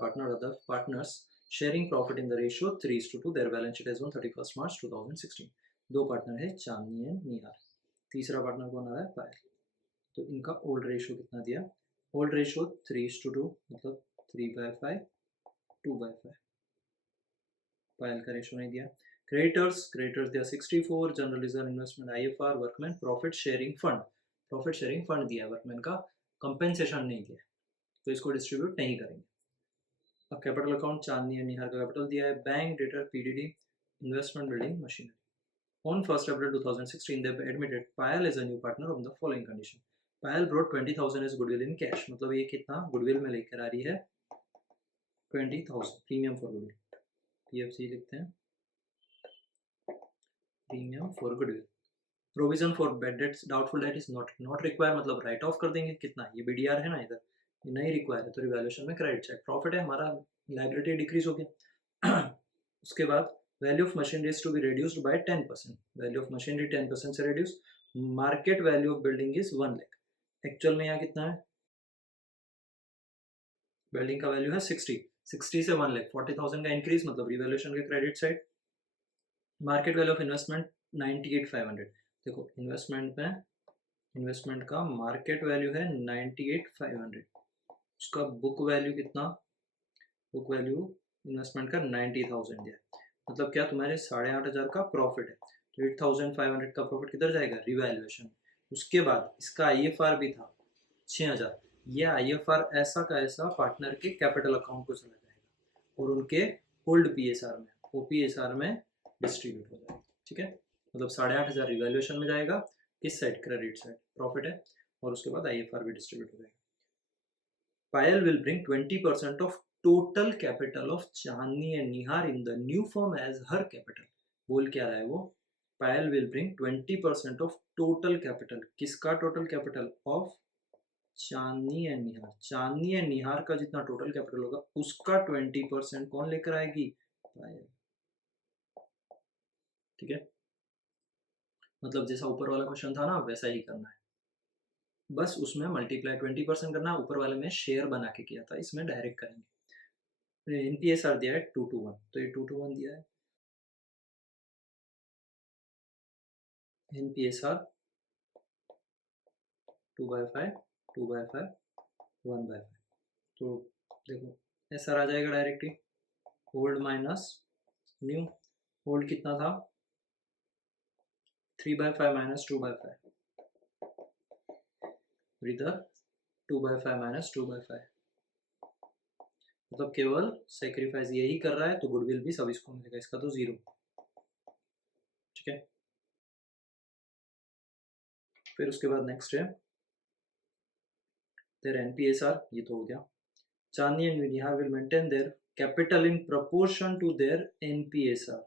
partners sharing profit in the ratio 3:2. Their balance sheet as on 31st March 2016. दो पार्टनर है चांदनी एंड निहार, तीसरा पार्टनर कौन आ रहा है, पायल। तो इनका ओल्ड रेशियो कितना दिया, ओल्ड रेशियो 3:2, मतलब 3/5, 2/5। पायल का रेशियो नहीं दिया। क्रेडिटर्स दिया 64, general reserve, investment, IFR, workman profit sharing fund दिया, वर्कमैन का कंपेंसेशन नहीं दिया, तो इसको डिस्ट्रीब्यूट नहीं करेंगे। अब capital account Chandni and Nihar का कैपिटल दिया है, bank, debtor, PDD, investment, building, machinery. On 1st April 2016, they admitted Payal as a new partner on the following condition. Payal brought 20,000 as goodwill in cash, मतलब ये कितना गुडविल में लेकर आ रही है, 20,000 प्रीमियम फॉर गुडविल, PFC लिखते हैं, premium for goodwill. Provision for bad dates, doubtful debt is not require, मतलब राइट ऑफ कर देंगे, कितना, ये BDR है ना इधर, ये नहीं रिक्वायर है, तो रिवैल्यूएशन में क्रेडिट चेक। प्रॉफिट है हमारा, लाइबिलिटी डिक्रीज हो गया। उसके बाद value of machinery is to be reduced by 10%, value of machinery 10% से reduce. Market value of building is 1 lakh, actual में यहाँ कितना है, बिल्डिंग का वैल्यू है 60 से 1 लाख, 40,000 का इंक्रीज, मतलब रिवैल्यूएशन के credit side. Market value of investment 98,500, देखो इन्वेस्टमेंट का मार्केट वैल्यू है 98,500, उसका बुक वैल्यू कितना, बुक वैल्यू इन्वेस्टमेंट का 90,000 दिया, मतलब क्या तुम्हारे 8,500 का प्रॉफिट है, तो 8,500 का प्रॉफिट किधर जाएगा, रिवैल्यूएशन। उसके बाद इसका IFR भी था 6,000, यह IFR ऐसा का ऐसा पार्टनर के कैपिटल अकाउंट को चला जाएगा और उनके होल्ड PSR में, OPSR में डिस्ट्रीब्यूट हो जाएगा, ठीक है। मतलब 8,500 रिवैल्यूएशन में जाएगा, किस साइड, क्रेडिट साइड, प्रॉफिट है, और उसके बाद IFR भी डिस्ट्रीब्यूट हो जाएगा। Payal will bring 20% of total capital of Chandni and Nihar in the new firm as her capital. बोल क्या रहा है वो, Payal will bring 20% of total capital, किसका total capital, of Chandni and Nihar, Chandni and Nihar का जितना टोटल कैपिटल होगा उसका 20% कौन लेकर आएगी, पायल, ठीक है। मतलब जैसा ऊपर वाला क्वेश्चन था ना वैसा ही करना है, बस उसमें मल्टीप्लाई 20% करना, ऊपर वाले में शेयर बना के किया था, इसमें डायरेक्ट करेंगे। NPSR दिया है 2:1, तो ये 2:1 दिया है, NPSR 2/5, 2/5, 1/5, तो देखो SR आ जाएगा directly, hold minus new, hold कितना था 3/5 माइनस 2/5, इधर 2/5 माइनस 2/5, मतलब केवल सेक्रीफाइस यही कर रहा है, तो गुडविल भी सब इसको मिलेगा, इसका तो 0, ठीक है। फिर उसके बाद नेक्स्ट है their NPSR, ये तो हो गया। Chandni and Nihar will maintain their capital in proportion to their NPSR.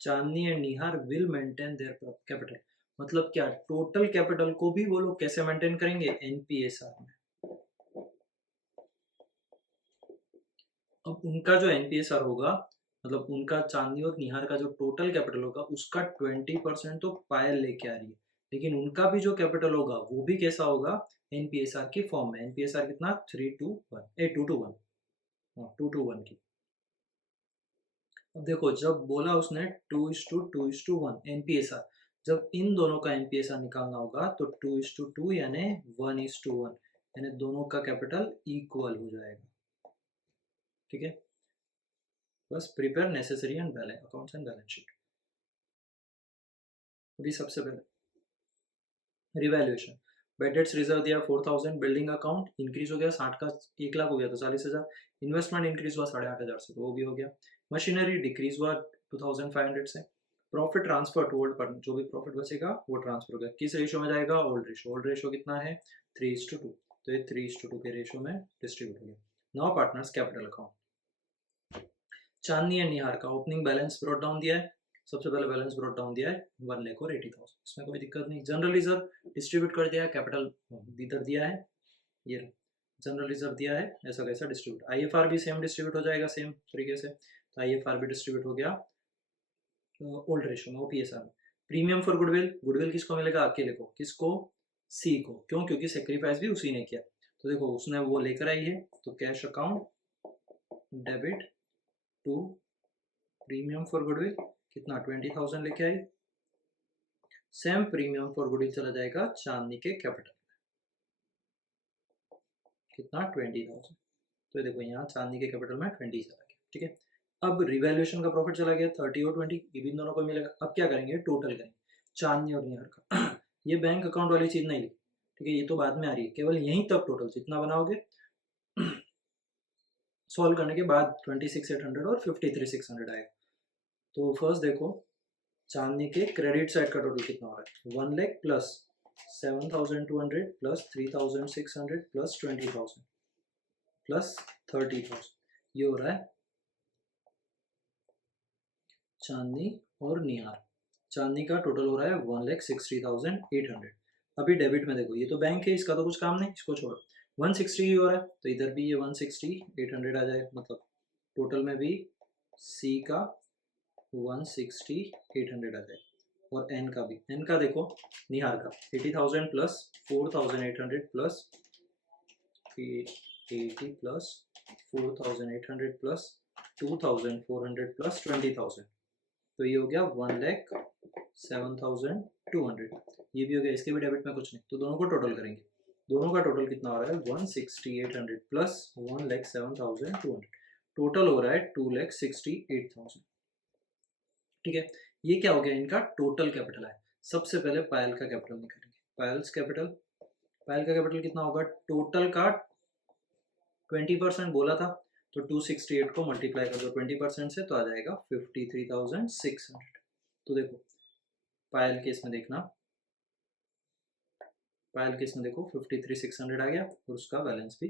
Chandni and Nihar will maintain their capital, मतलब क्या, टोटल कैपिटल को भी वो लोग कैसे मेंटेन करेंगे, NPSR में। अब उनका जो NPSR होगा, मतलब उनका चांदनी और निहार का जो टोटल कैपिटल होगा उसका 20% तो पायल लेके आ रही है, लेकिन उनका भी जो कैपिटल होगा वो भी कैसा होगा, NPSR की फॉर्म में। NPSR कितना 3:1, 2:1, 2:1 की। अब देखो जब बोला उसने 2:2:1 NPSR, जब इन दोनों का NPSR निकालना होगा तो 2:2 यानी 1:1, यानी दोनों का कैपिटल इक्वल हो जाएगा, ठीक है। बस prepare necessary and balance accounts and balance sheet. अभी सबसे पहले रिवैल्यूएशन, बैड डेट्स रिजर्व दिया 4,000, बिल्डिंग अकाउंट इंक्रीज हो गया 60 का 1 लाख हो गया तो 40,000, इन्वेस्टमेंट इंक्रीज हुआ 8,500 से, तो वो भी हो गया। मशीनरी डिक्रीज हुआ 2500 से। Profit transfer to old partner, जो भी प्रॉफिट बचेगा वो ट्रांसफर होगा, किस रेशियो में जाएगा? Old ratio. ओल्ड रेशियो कितना है? 3:2, तो ये 3:2 के रेशियो में डिस्ट्रीब्यूट हो गया। Now partners capital account. Chandni and Nihar का ओपनिंग बैलेंस ब्रॉट डाउन दिया है। सबसे पहले बैलेंस ब्रॉट डाउन दिया है 1,80,000, इसमें कोई दिक्कत नहीं। जनरल रिजर्व डिस्ट्रीब्यूट कर दिया है, कैपिटल इधर दिया है, ये जनरल रिजर्व दिया है, ऐसा कैसा डिस्ट्रीब्यूट। आईएफआर भी सेम डिस्ट्रीब्यूट हो जाएगा सेम तरीके से, तो आईएफआर भी डिस्ट्रीब्यूट हो गया ओल्ड रेशियो में, ओपीएसआर में। प्रीमियम फॉर गुडविल, गुडविल किसको मिलेगा? अकेले को। किसको? सी को। क्यों? क्योंकि सेक्रीफाइस भी उसी ने किया। तो देखो उसने वो लेकर आई है, तो cash account debit to premium for goodwill, कितना? 20,000 लेके आई। सेम प्रीमियम फॉर गुडविल चला जाएगा चांदनी के कैपिटल, कितना? 20,000। तो ये देखो यहाँ चांदनी के कैपिटल में 20 चला गया, ठीक है। अब रिवैल्यूएशन का प्रॉफिट चला गया 30 और 20, ये भी इन दोनों को मिलेगा। अब क्या करेंगे? टोटल करेंगे चांदनी और निहार का। ये बैंक अकाउंट वाली चीज नहीं, ठीक है, ये तो बाद में आ रही है, केवल यहीं तक टोटल जितना बनाओगे सॉल्व करने के बाद 26,800 और 53,600 आएगा। तो फर्स्ट देखो चांदनी के क्रेडिट साइड का टोटल कितना हो रहा है? 1 lakh plus 7,200 plus 3,600 plus 20,000 plus 30,000, ये हो रहा है चांदनी और निहार। चांदनी का टोटल हो रहा है 1,60,800। अभी डेबिट में देखो, ये तो बैंक है, इसका तो कुछ काम नहीं, इसको छोड़ो। 160 ही हो रहा है, तो इधर भी ये 160,800 आ जाए, मतलब टोटल में भी सी का 160,800 आ जाए, और एन का भी। एन का देखो, निहार का 80,000 plus 4,800 plus 80 plus 4,800 plus 2,400 plus 20,000, तो ये हो गया 1,07,200। ये भी हो गया, इसके भी डेबिट में कुछ नहीं, तो दोनों को टोटल करेंगे। दोनों का टोटल कितना हो रहा है? 160,800 प्लस 1,07,200, टोटल हो रहा है 2,68,000, ठीक है। ये क्या हो गया? इनका टोटल कैपिटल है। सबसे पहले पायल का कैपिटल निकालेंगे। पायल्स कैपिटल, पायल का कैपिटल कितना होगा? टोटल का 20% बोला था, तो 268 को मल्टीप्लाई कर दो 20% से, तो आ जाएगा 53,600। तो देखो पायल केस में देखना, पायल केस में देखो 53,600 आ गया, और उसका बैलेंस भी,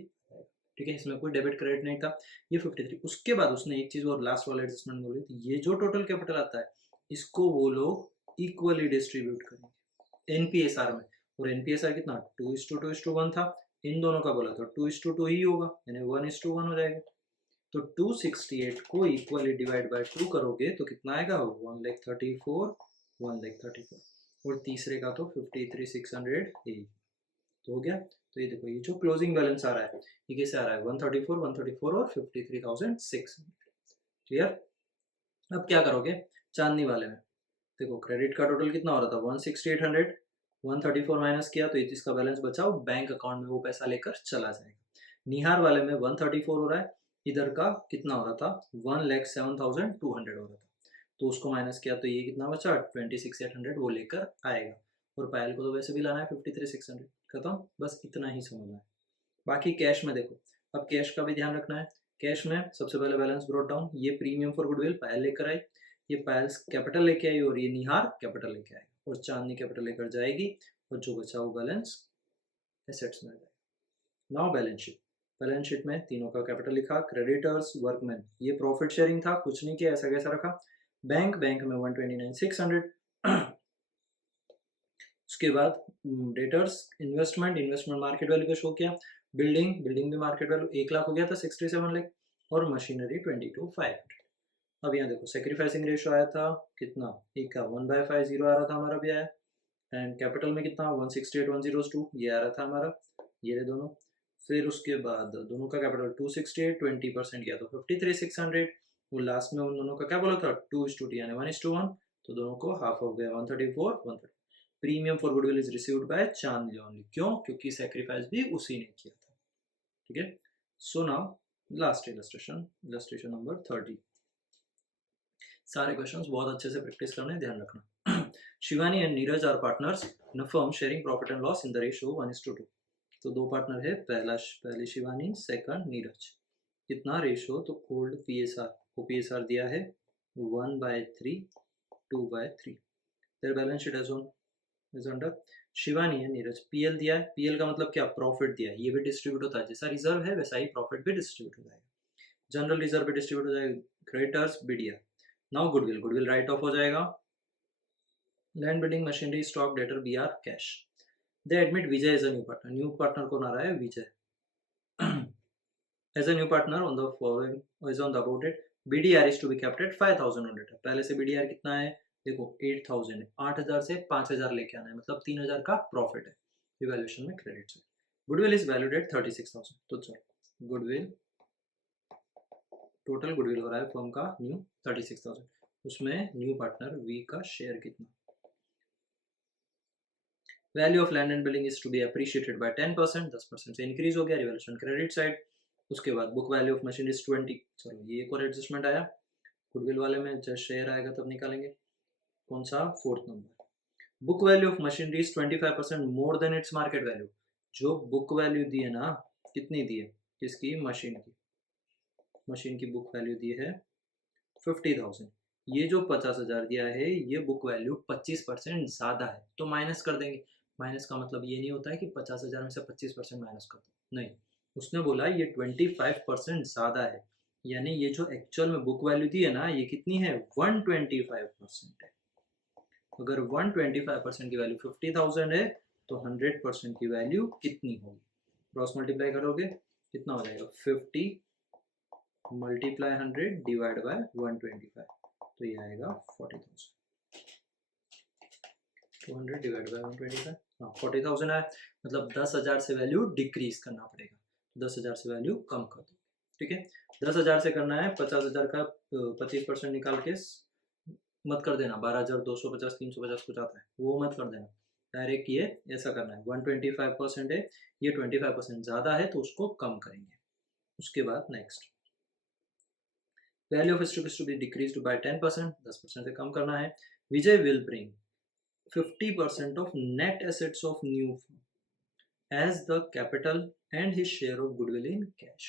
ठीक है, इसमें कोई डेबिट क्रेडिट नहीं था, ये 53। उसके बाद उसने एक चीज और लास्ट वाला एडजस्टमेंट बोली थी, ये जो टोटल कैपिटल आता है इसको वो लोग इक्वली डिस्ट्रीब्यूट करेंगे एनपीएसआर में। और एनपीएसआर कितना? 2:2:1 था, इन दोनों का बोला तो 2:2 ही होगा, यानी 1:1 हो जाएगा। तो 268 को इक्वली डिवाइड बाय 2 करोगे तो कितना आएगा? 1,34,1,34, और तीसरे का तो 53,600 तो हो गया। तो ये देखो, ये जो क्लोजिंग बैलेंस आ रहा है ये कैसे आ रहा है? 134, 134 और 53,600, क्लियर। अब क्या करोगे चांदनी वाले में? देखो क्रेडिट का टोटल कितना हो रहा था? 160,800, 134 माइनस किया तो इसका बैलेंस बचाओ, बैंक अकाउंट में वो पैसा लेकर चला जाएगा। निहार वाले में 134 हो रहा है, इधर का कितना हो रहा था? 1,07,200 हो रहा था, तो उसको माइनस किया तो ये कितना बचा? 26,800 वो लेकर आएगा। और पायल को तो वैसे भी लाना है 53,600, खत्म, बस इतना ही समझना है। बाकी कैश में देखो, अब कैश का भी ध्यान रखना है। कैश में सबसे पहले बैलेंस ब्रॉट डाउन, ये प्रीमियम फॉर गुडविल पायल लेकर आई, ये पायल्स कैपिटल लेके आई, और ये निहार कैपिटल लेके आएगा, और चांदनी कैपिटल लेकर जाएगी, और जो बचा वो बैलेंस एसेट्स में आ जाएगा। Now balance sheet, balance sheet में तीनों का कैपिटल लिखा, क्रेडिटर्स वर्कमैन, ये प्रॉफिट शेयरिंग था, कुछ नहीं किया, ऐसा कैसा रखा। बैंक, बैंक में 129,600। उसके बाद debtors, investment, investment market value पे शो किया। बिल्डिंग, बिल्डिंग में मार्केट वैल्यू 1 लाख हो गया था, 67 लाख, और मशीनरी 22,500। अब यहाँ देखो सेक्रीफाइसिंग रेशियो आया था कितना? 1/50 आ रहा था हमारा, भी आया। एंड कैपिटल में कितना? 168,102 ये आ रहा था हमारा, ये रहे दोनों। फिर उसके बाद दोनों का कैपिटल 268, 20% किया तो 53,600, वो लास्ट में उन दोनों का क्या बोला था? 2:2 यानी 1:1, तो दोनों को हाफ हो गया 134, 130। Premium for goodwill is received by Chandni only, क्यों? क्योंकि सेक्रीफाइस भी उसी ने किया था, ठीक है। So now last illustration, illustration number 30। सारे क्वेश्चंस बहुत अच्छे से प्रैक्टिस करने, ध्यान रखना। Shivani and Neeraj are partners in a firm sharing profit and loss in the ratio 1:2। तो दो पार्टनर है, पहली शिवानी, सेकंड नीरज। कितना रेशियो? तो ओल्ड पीएसआर, को पीएसआर दिया है 1/3, 2/3. their balance sheet is under Shivani है, नीरज पीएल दिया है, पीएल का मतलब क्या, प्रॉफिट दिया है, ये भी डिस्ट्रीब्यूट होता है, जैसा रिजर्व है वैसा ही प्रॉफिट भी डिस्ट्रीब्यूट हो जाएगा, जनरल रिजर्व भी डिस्ट्रीब्यूट हो जाएगा, creditors BDR. Now goodwill, goodwill write off हो जाएगा, land building machinery stock debtor BR cash. They admit Vijay as a new partner कौन आ रहा है, विजय as a new partner on the following is on the about it. BDR is to be kept at 5000 on data. पहले से BDR कितना है, देखो 8000 है, 8000 से 5000 लेके आना है, मतलब 3000 का प्रॉफिट है, इवैल्यूएशन में क्रेडिट से. Goodwill is valued eight 36000. तो चलो गुडविल, टोटल गुडविल हो रहा है फर्म का न्यू 36000, उसमें न्यू पार्टनर वी का शेयर कितना. Value of land and building is to be appreciated by 10%, 10% से इंक्रीज हो गया, रिवैल्यूएशन क्रेडिट साइड. उसके बाद book value of machine is 20. चलो ये एक और एडजस्टमेंट आया, गुडविल वाले में जब शेयर आएगा तब निकालेंगे, कौन सा, fourth number. Book value of machinery is 25% more than its market value. जो बुक वैल्यू दी है ना, कितनी दी है, किसकी, मशीन की बुक वैल्यू दी है 50,000. ये जो 50,000 दिया है, ये बुक वैल्यू 25% ज़्यादा है, तो माइनस कर देंगे. माइनस का मतलब ये नहीं होता है कि 50,000 में से 25% माइनस कर दो, नहीं, उसने बोला ये 25% ज़्यादा है, यानी ये जो एक्चुअल में बुक वैल्यू दी है ना, ये कितनी है, 125% है. अगर 125% की वैल्यू 50,000 है, तो 100% की वैल्यू कितनी होगी, क्रॉस मल्टीप्लाई करोगे कितना हो जाएगा, 50 मल्टीप्लाई 100 डिवाइड बाय 125, तो ये आएगा 40,000. 200 डिवाइड बाय 125, हाँ 40,000 है, मतलब 10,000 से वैल्यू डिक्रीज करना पड़ेगा, 10,000 से वैल्यू कम कर दो. ठीक है, 10,000 से करना है, 50,000 का 25% निकाल के मत कर देना, 12,250, 350 कुछ आता है, वो मत कर देना, डायरेक्ट ये ऐसा करना है, 125% है, ये 25% ज़्यादा है तो उसको कम करेंगे. उसके बाद next, value of stock is to be decreased by 10%, 10% से कम करना है. Vijay will bring 50% of net assets of new firm as the capital and his share of goodwill in cash.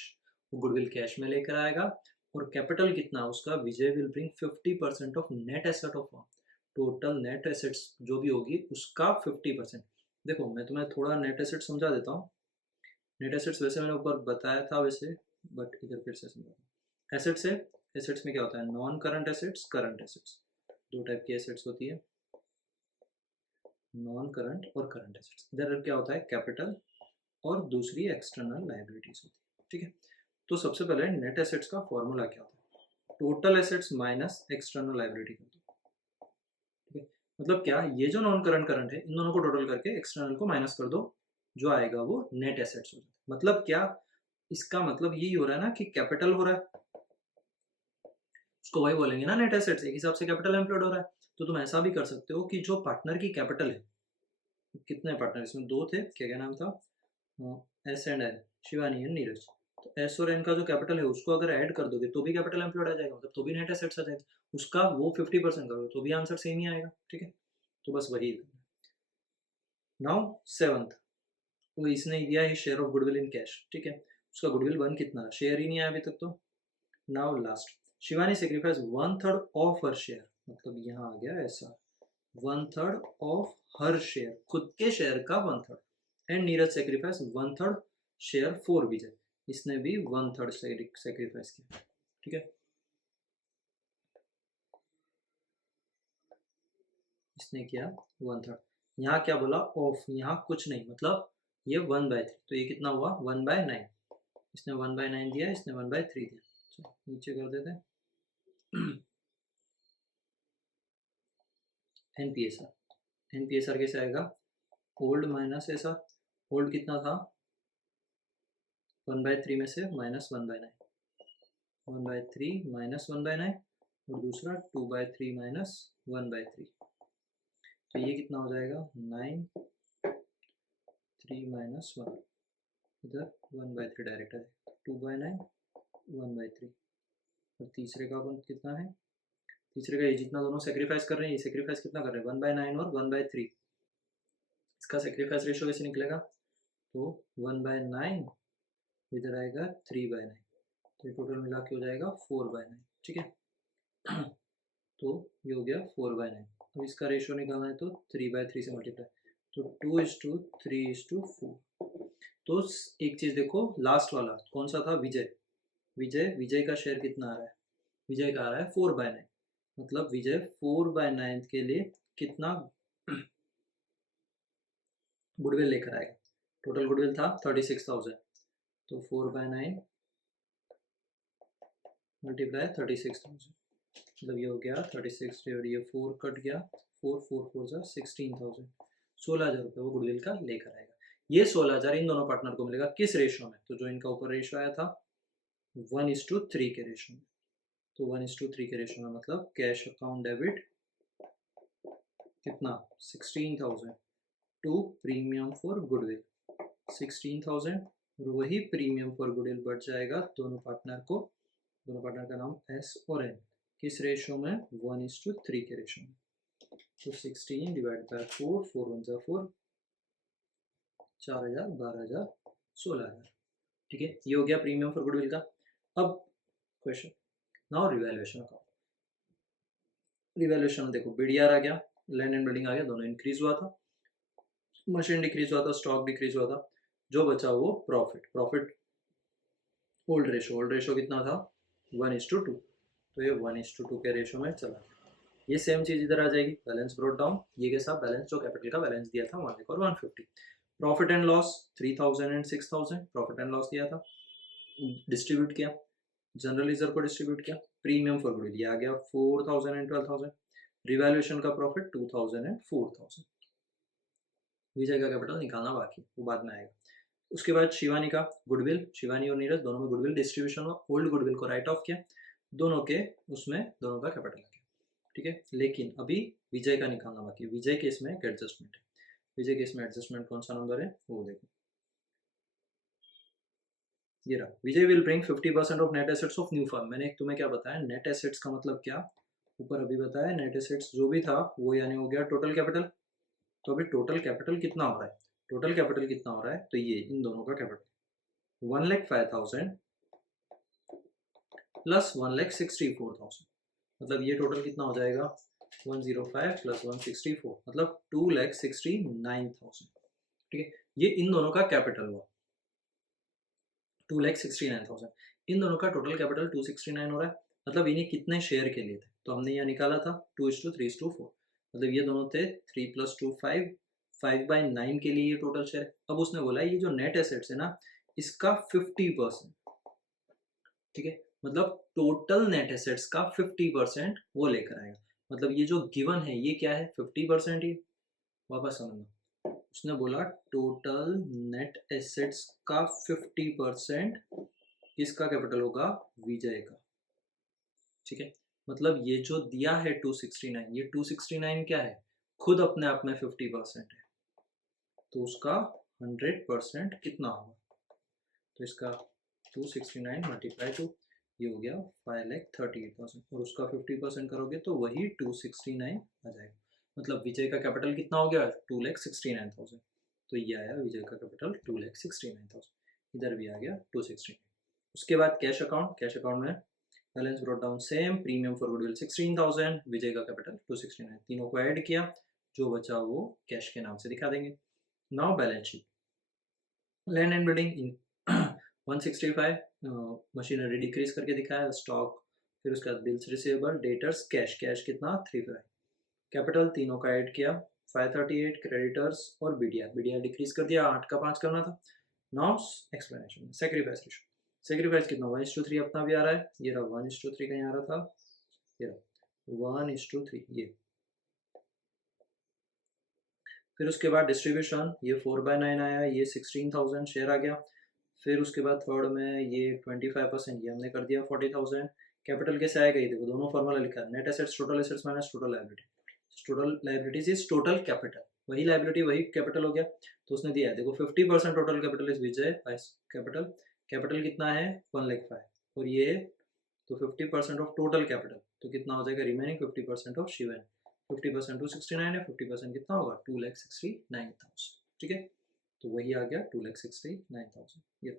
वो गुडविल कैश में लेकर आएगा, और कैपिटल कितना उसका, Vijay will bring 50% of net asset of firm. Total net assets जो भी होगी उसका 50%. देखो मैं तुम्हें थोड़ा नेट एसेट समझा देता हूँ. नेट एसेट्स वैसे मैंने ऊपर बताया था वैसे, बट इधर फिर से समझा. एसेट्स है, एसेट्स में क्या होता है, non current assets, current assets, दो टाइप की एसेट्स होती है, नॉन करंट और करंट एसेट्स. इधर क्या होता है, कैपिटल, और दूसरी एक्सटर्नल लायबिलिटीज होती है. ठीक है, तो सबसे पहले नेट एसेट्स का फॉर्मूला क्या होता है, total assets minus external liability होती है. ठीक है, मतलब क्या, ये जो नॉन करंट करंट है, इन दोनों को टोटल करके एक्सटर्नल को माइनस कर दो, जो आएगा वो नेट एसेट्स हो जाता है. मतलब क्या, इसका मतलब यही हो रहा है ना कि कैपिटल हो रहा है, उसको वही बोलेंगे ना नेट एसेट्स, एक हिसाब से कैपिटल एम्प्लॉयड हो रहा है. तो तुम ऐसा भी कर सकते हो कि जो पार्टनर की कैपिटल है, कितने पार्टनर इसमें, दो थे, क्या क्या नाम था, S and N, Shivani and Neeraj. तो एस और एन का जो कैपिटल है उसको अगर ऐड कर दोगे तो भी कैपिटल एम्प्लॉयड आ जाएगा, मतलब तो भी नेट एसेट्स आ जाएगा, उसका वो 50% करोगे तो भी आंसर सेम ही आएगा. ठीक है, तो बस वही. नाउ सेवंथ, वो इसने दिया है share of goodwill in cash. ठीक है, उसका गुडविल वन कितना, शेयर ही नहीं आया अभी तक तो. Now last, Shivani sacrifice 1/3 of her share, मतलब यहाँ आ गया ऐसा, 1/3 ऑफ हर शेयर, खुद के शेयर का 1/3, and Neeraj sacrifice 1/3 share for Vijay, इसने भी 1/3 सेक्रीफाइस किया. ठीक है, इसने किया 1/3. यहाँ क्या बोला, ऑफ, यहाँ कुछ नहीं, मतलब ये 1/3, तो ये कितना हुआ, 1/9. इसने 1/9 दिया, इसने 1/3 दिया. चलो नीचे कर देते हैं. एनपीएसआर, एनपीएसआर कैसे आएगा, ओल्ड माइनस ऐसा, ओल्ड कितना था, 1/3 में से माइनस 1/9, 1/3 माइनस 1/9, और दूसरा 2/3 माइनस 1/3, तो ये कितना हो जाएगा, 9, 3 माइनस 1, इधर 1/3 डायरेक्ट है, 2/9, 1/3, और तीसरे का अपन कितना है, तीसरे का ये जितना दोनों सेक्रीफाइस कर रहे हैं, ये सेक्रीफाइस कितना कर रहे हैं, 1/9 और 1/3, इसका सेक्रीफाइस रेशियो कैसे निकलेगा, तो 1/9 इधर आएगा 3/9, तो टोटल मिला के हो जाएगा 4/9. ठीक है, तो ये हो गया 4/9। अब इसका रेशियो निकालना है तो 3/3 से मल्टीप्लाई, तो 2:3:4। तो एक चीज देखो, लास्ट वाला कौन सा था, विजय। विजय का शेयर कितना आ रहा है, विजय का आ रहा है 4/9, मतलब विजय 4/9 के लिए कितना गुडविल लेकर आएगा। टोटल गुडविल था 36,000, तो 4/9 मल्टीप्लाई 36,000, मतलब ये हो गया 36 और ये 4 कट गया, 4 जा 16,000, 16,000 रुपये वो गुडविल का लेकर आएगा। ये 16,000 इन दोनों पार्टनर को मिलेगा किस रेशियो में, तो जो इनका ऊपर रेशियो आया था 1:3 के रेशियो में, तो 1:3 के रेशियो में, मतलब कैश अकाउंट डेबिट कितना 16,000 टू प्रीमियम फॉर गुडविल 16,000, और वही प्रीमियम फॉर गुडविल बढ़ जाएगा दोनों पार्टनर को, दोनों पार्टनर का नाम एस और एन, किस रेशियो में 1:3 के रेशियो में, तो 16 डिवाइड बाय 4, 4 1 जा 4, 4,000, 12,000, 16,000। ठीक है, ये हो गया प्रीमियम फॉर गुडविल का। अब question, now revaluation account. Revaluation में देखो बीडीआर आ गया, लैंड एंड बिल्डिंग आ गया, दोनों इंक्रीज हुआ था, मशीन डिक्रीज हुआ था, स्टॉक डिक्रीज हुआ था, जो बचा वो प्रॉफिट ओल्ड रेशो कितना था 1:2, तो ये 1:2 के रेशो में चला गया। ये सेम चीज इधर आ जाएगी, बैलेंस ब्रॉट डाउन, ये के साथ बैलेंस जो कैपिटल का बैलेंस दिया था 1 और 150। Profit and loss 3,000 and 6,000 profit and loss दिया था, डिस्ट्रीब्यूट किया, जनरल यूजर को डिस्ट्रीब्यूट किया, प्रीमियम फॉर गुडविल ये आ गया 4,000 एंड 12,000, रिवैल्यूएशन का प्रॉफिट 2,000 एंड 4,000। विजय का कैपिटल निकालना बाकी, वो बाद में आएगा। उसके बाद शिवानी का गुडविल, शिवानी और नीरज दोनों में गुडविल डिस्ट्रीब्यूशन हुआ, ओल्ड गुडविल को राइट ऑफ किया, दोनों के उसमें दोनों का कैपिटल आ गया। ठीक है, लेकिन अभी विजय का निकालना बाकी, विजय के इसमें एक एडजस्टमेंट है, विजय के इसमें एडजस्टमेंट कौन सा नंबर है वो देखो, ये रहा, Vijay will bring 50% of net assets of new firm. मैंने तुम्हें क्या बताया, नेट एसेट्स का मतलब क्या, ऊपर अभी बताया, नेट एसेट्स जो भी था वो यानी हो गया टोटल कैपिटल। तो अभी टोटल कैपिटल कितना हो रहा है, टोटल कैपिटल कितना हो रहा है, तो ये इन दोनों का कैपिटल 1,05,000 प्लस 1,64,000, मतलब ये टोटल कितना हो जाएगा 105 प्लस 164, मतलब 2,69,000। ठीक है, ये इन दोनों का कैपिटल हुआ 2,69,000, इन दोनों का टोटल कैपिटल 269 हो रहा है, मतलब इन्हें कितने शेयर के लिए थे, तो हमने यहाँ निकाला था 2:3:4, मतलब ये दोनों थे 3 + 2 5, 5/9 के लिए ये टोटल शेयर। अब उसने बोला ये जो नेट एसेट्स है ना इसका 50%, ठीक है, मतलब टोटल नेट एसेट्स का 50% वो लेकर आएगा, मतलब ये जो गिवन है ये क्या है 50% ही, वापस समझना, उसने बोला टोटल नेट एसेट्स का 50% किसका कैपिटल होगा, विजय का। ठीक है, मतलब ये जो दिया है 269, ये 269 क्या है, खुद अपने आप में 50% है, तो उसका 100% कितना होगा, तो इसका 269 मल्टीप्लाई 2, ये हो गया 5,38,000, और उसका 50% करोगे तो वही 269 आ जाएगा, मतलब विजय का कैपिटल कितना हो गया 2,69,000, तो ये आया विजय का कैपिटल 2,69,000, इधर भी आ गया 269। उसके बाद कैश अकाउंट, कैश अकाउंट में balance brought down same, premium for goodwill 16,000, विजय का कैपिटल 269, तीनों को ऐड किया, जो बचा वो कैश के नाम से दिखा देंगे। Now balance sheet, land and building 165, machinery decrease करके दिखाया, स्टॉक, फिर उसके बाद bills receivable, debtors, cash, cash कितना 35, कैपिटल तीनों का ऐड किया 538, क्रेडिटर्स और बीडीआर डिक्रीज कर दिया, 8 का 5 करना था। Now explanation, sacrifice ratio, sacrifice कितना 1:3 अपना भी आ रहा है, ये रहा 1:3 कहीं आ रहा था, ये रहा 1:3 ये, फिर उसके बाद डिस्ट्रीब्यूशन, ये 4/9 आया, ये 16,000 शेयर आ गया, फिर उसके बाद थर्ड में ये 25%, ये हमने कर दिया 40,000, कैपिटल कैसे आएगा ये देखो, दोनों फॉर्मूला लिखा है, net assets total assets minus total liability, total liabilities is total capital, वही लायबिलिटी वही कैपिटल हो गया, तो उसने दिया है देखो 50% total capital is Vijay capital, capital कितना है 1,05,000, और ये तो 50% ऑफ टोटल कैपिटल, तो कितना हो जाएगा रिमेनिंग 50% ऑफ शिवन, 50% 269 है, 50% कितना होगा 2,69,000, ठीक है, तो वही आ गया 2,69,000 ये।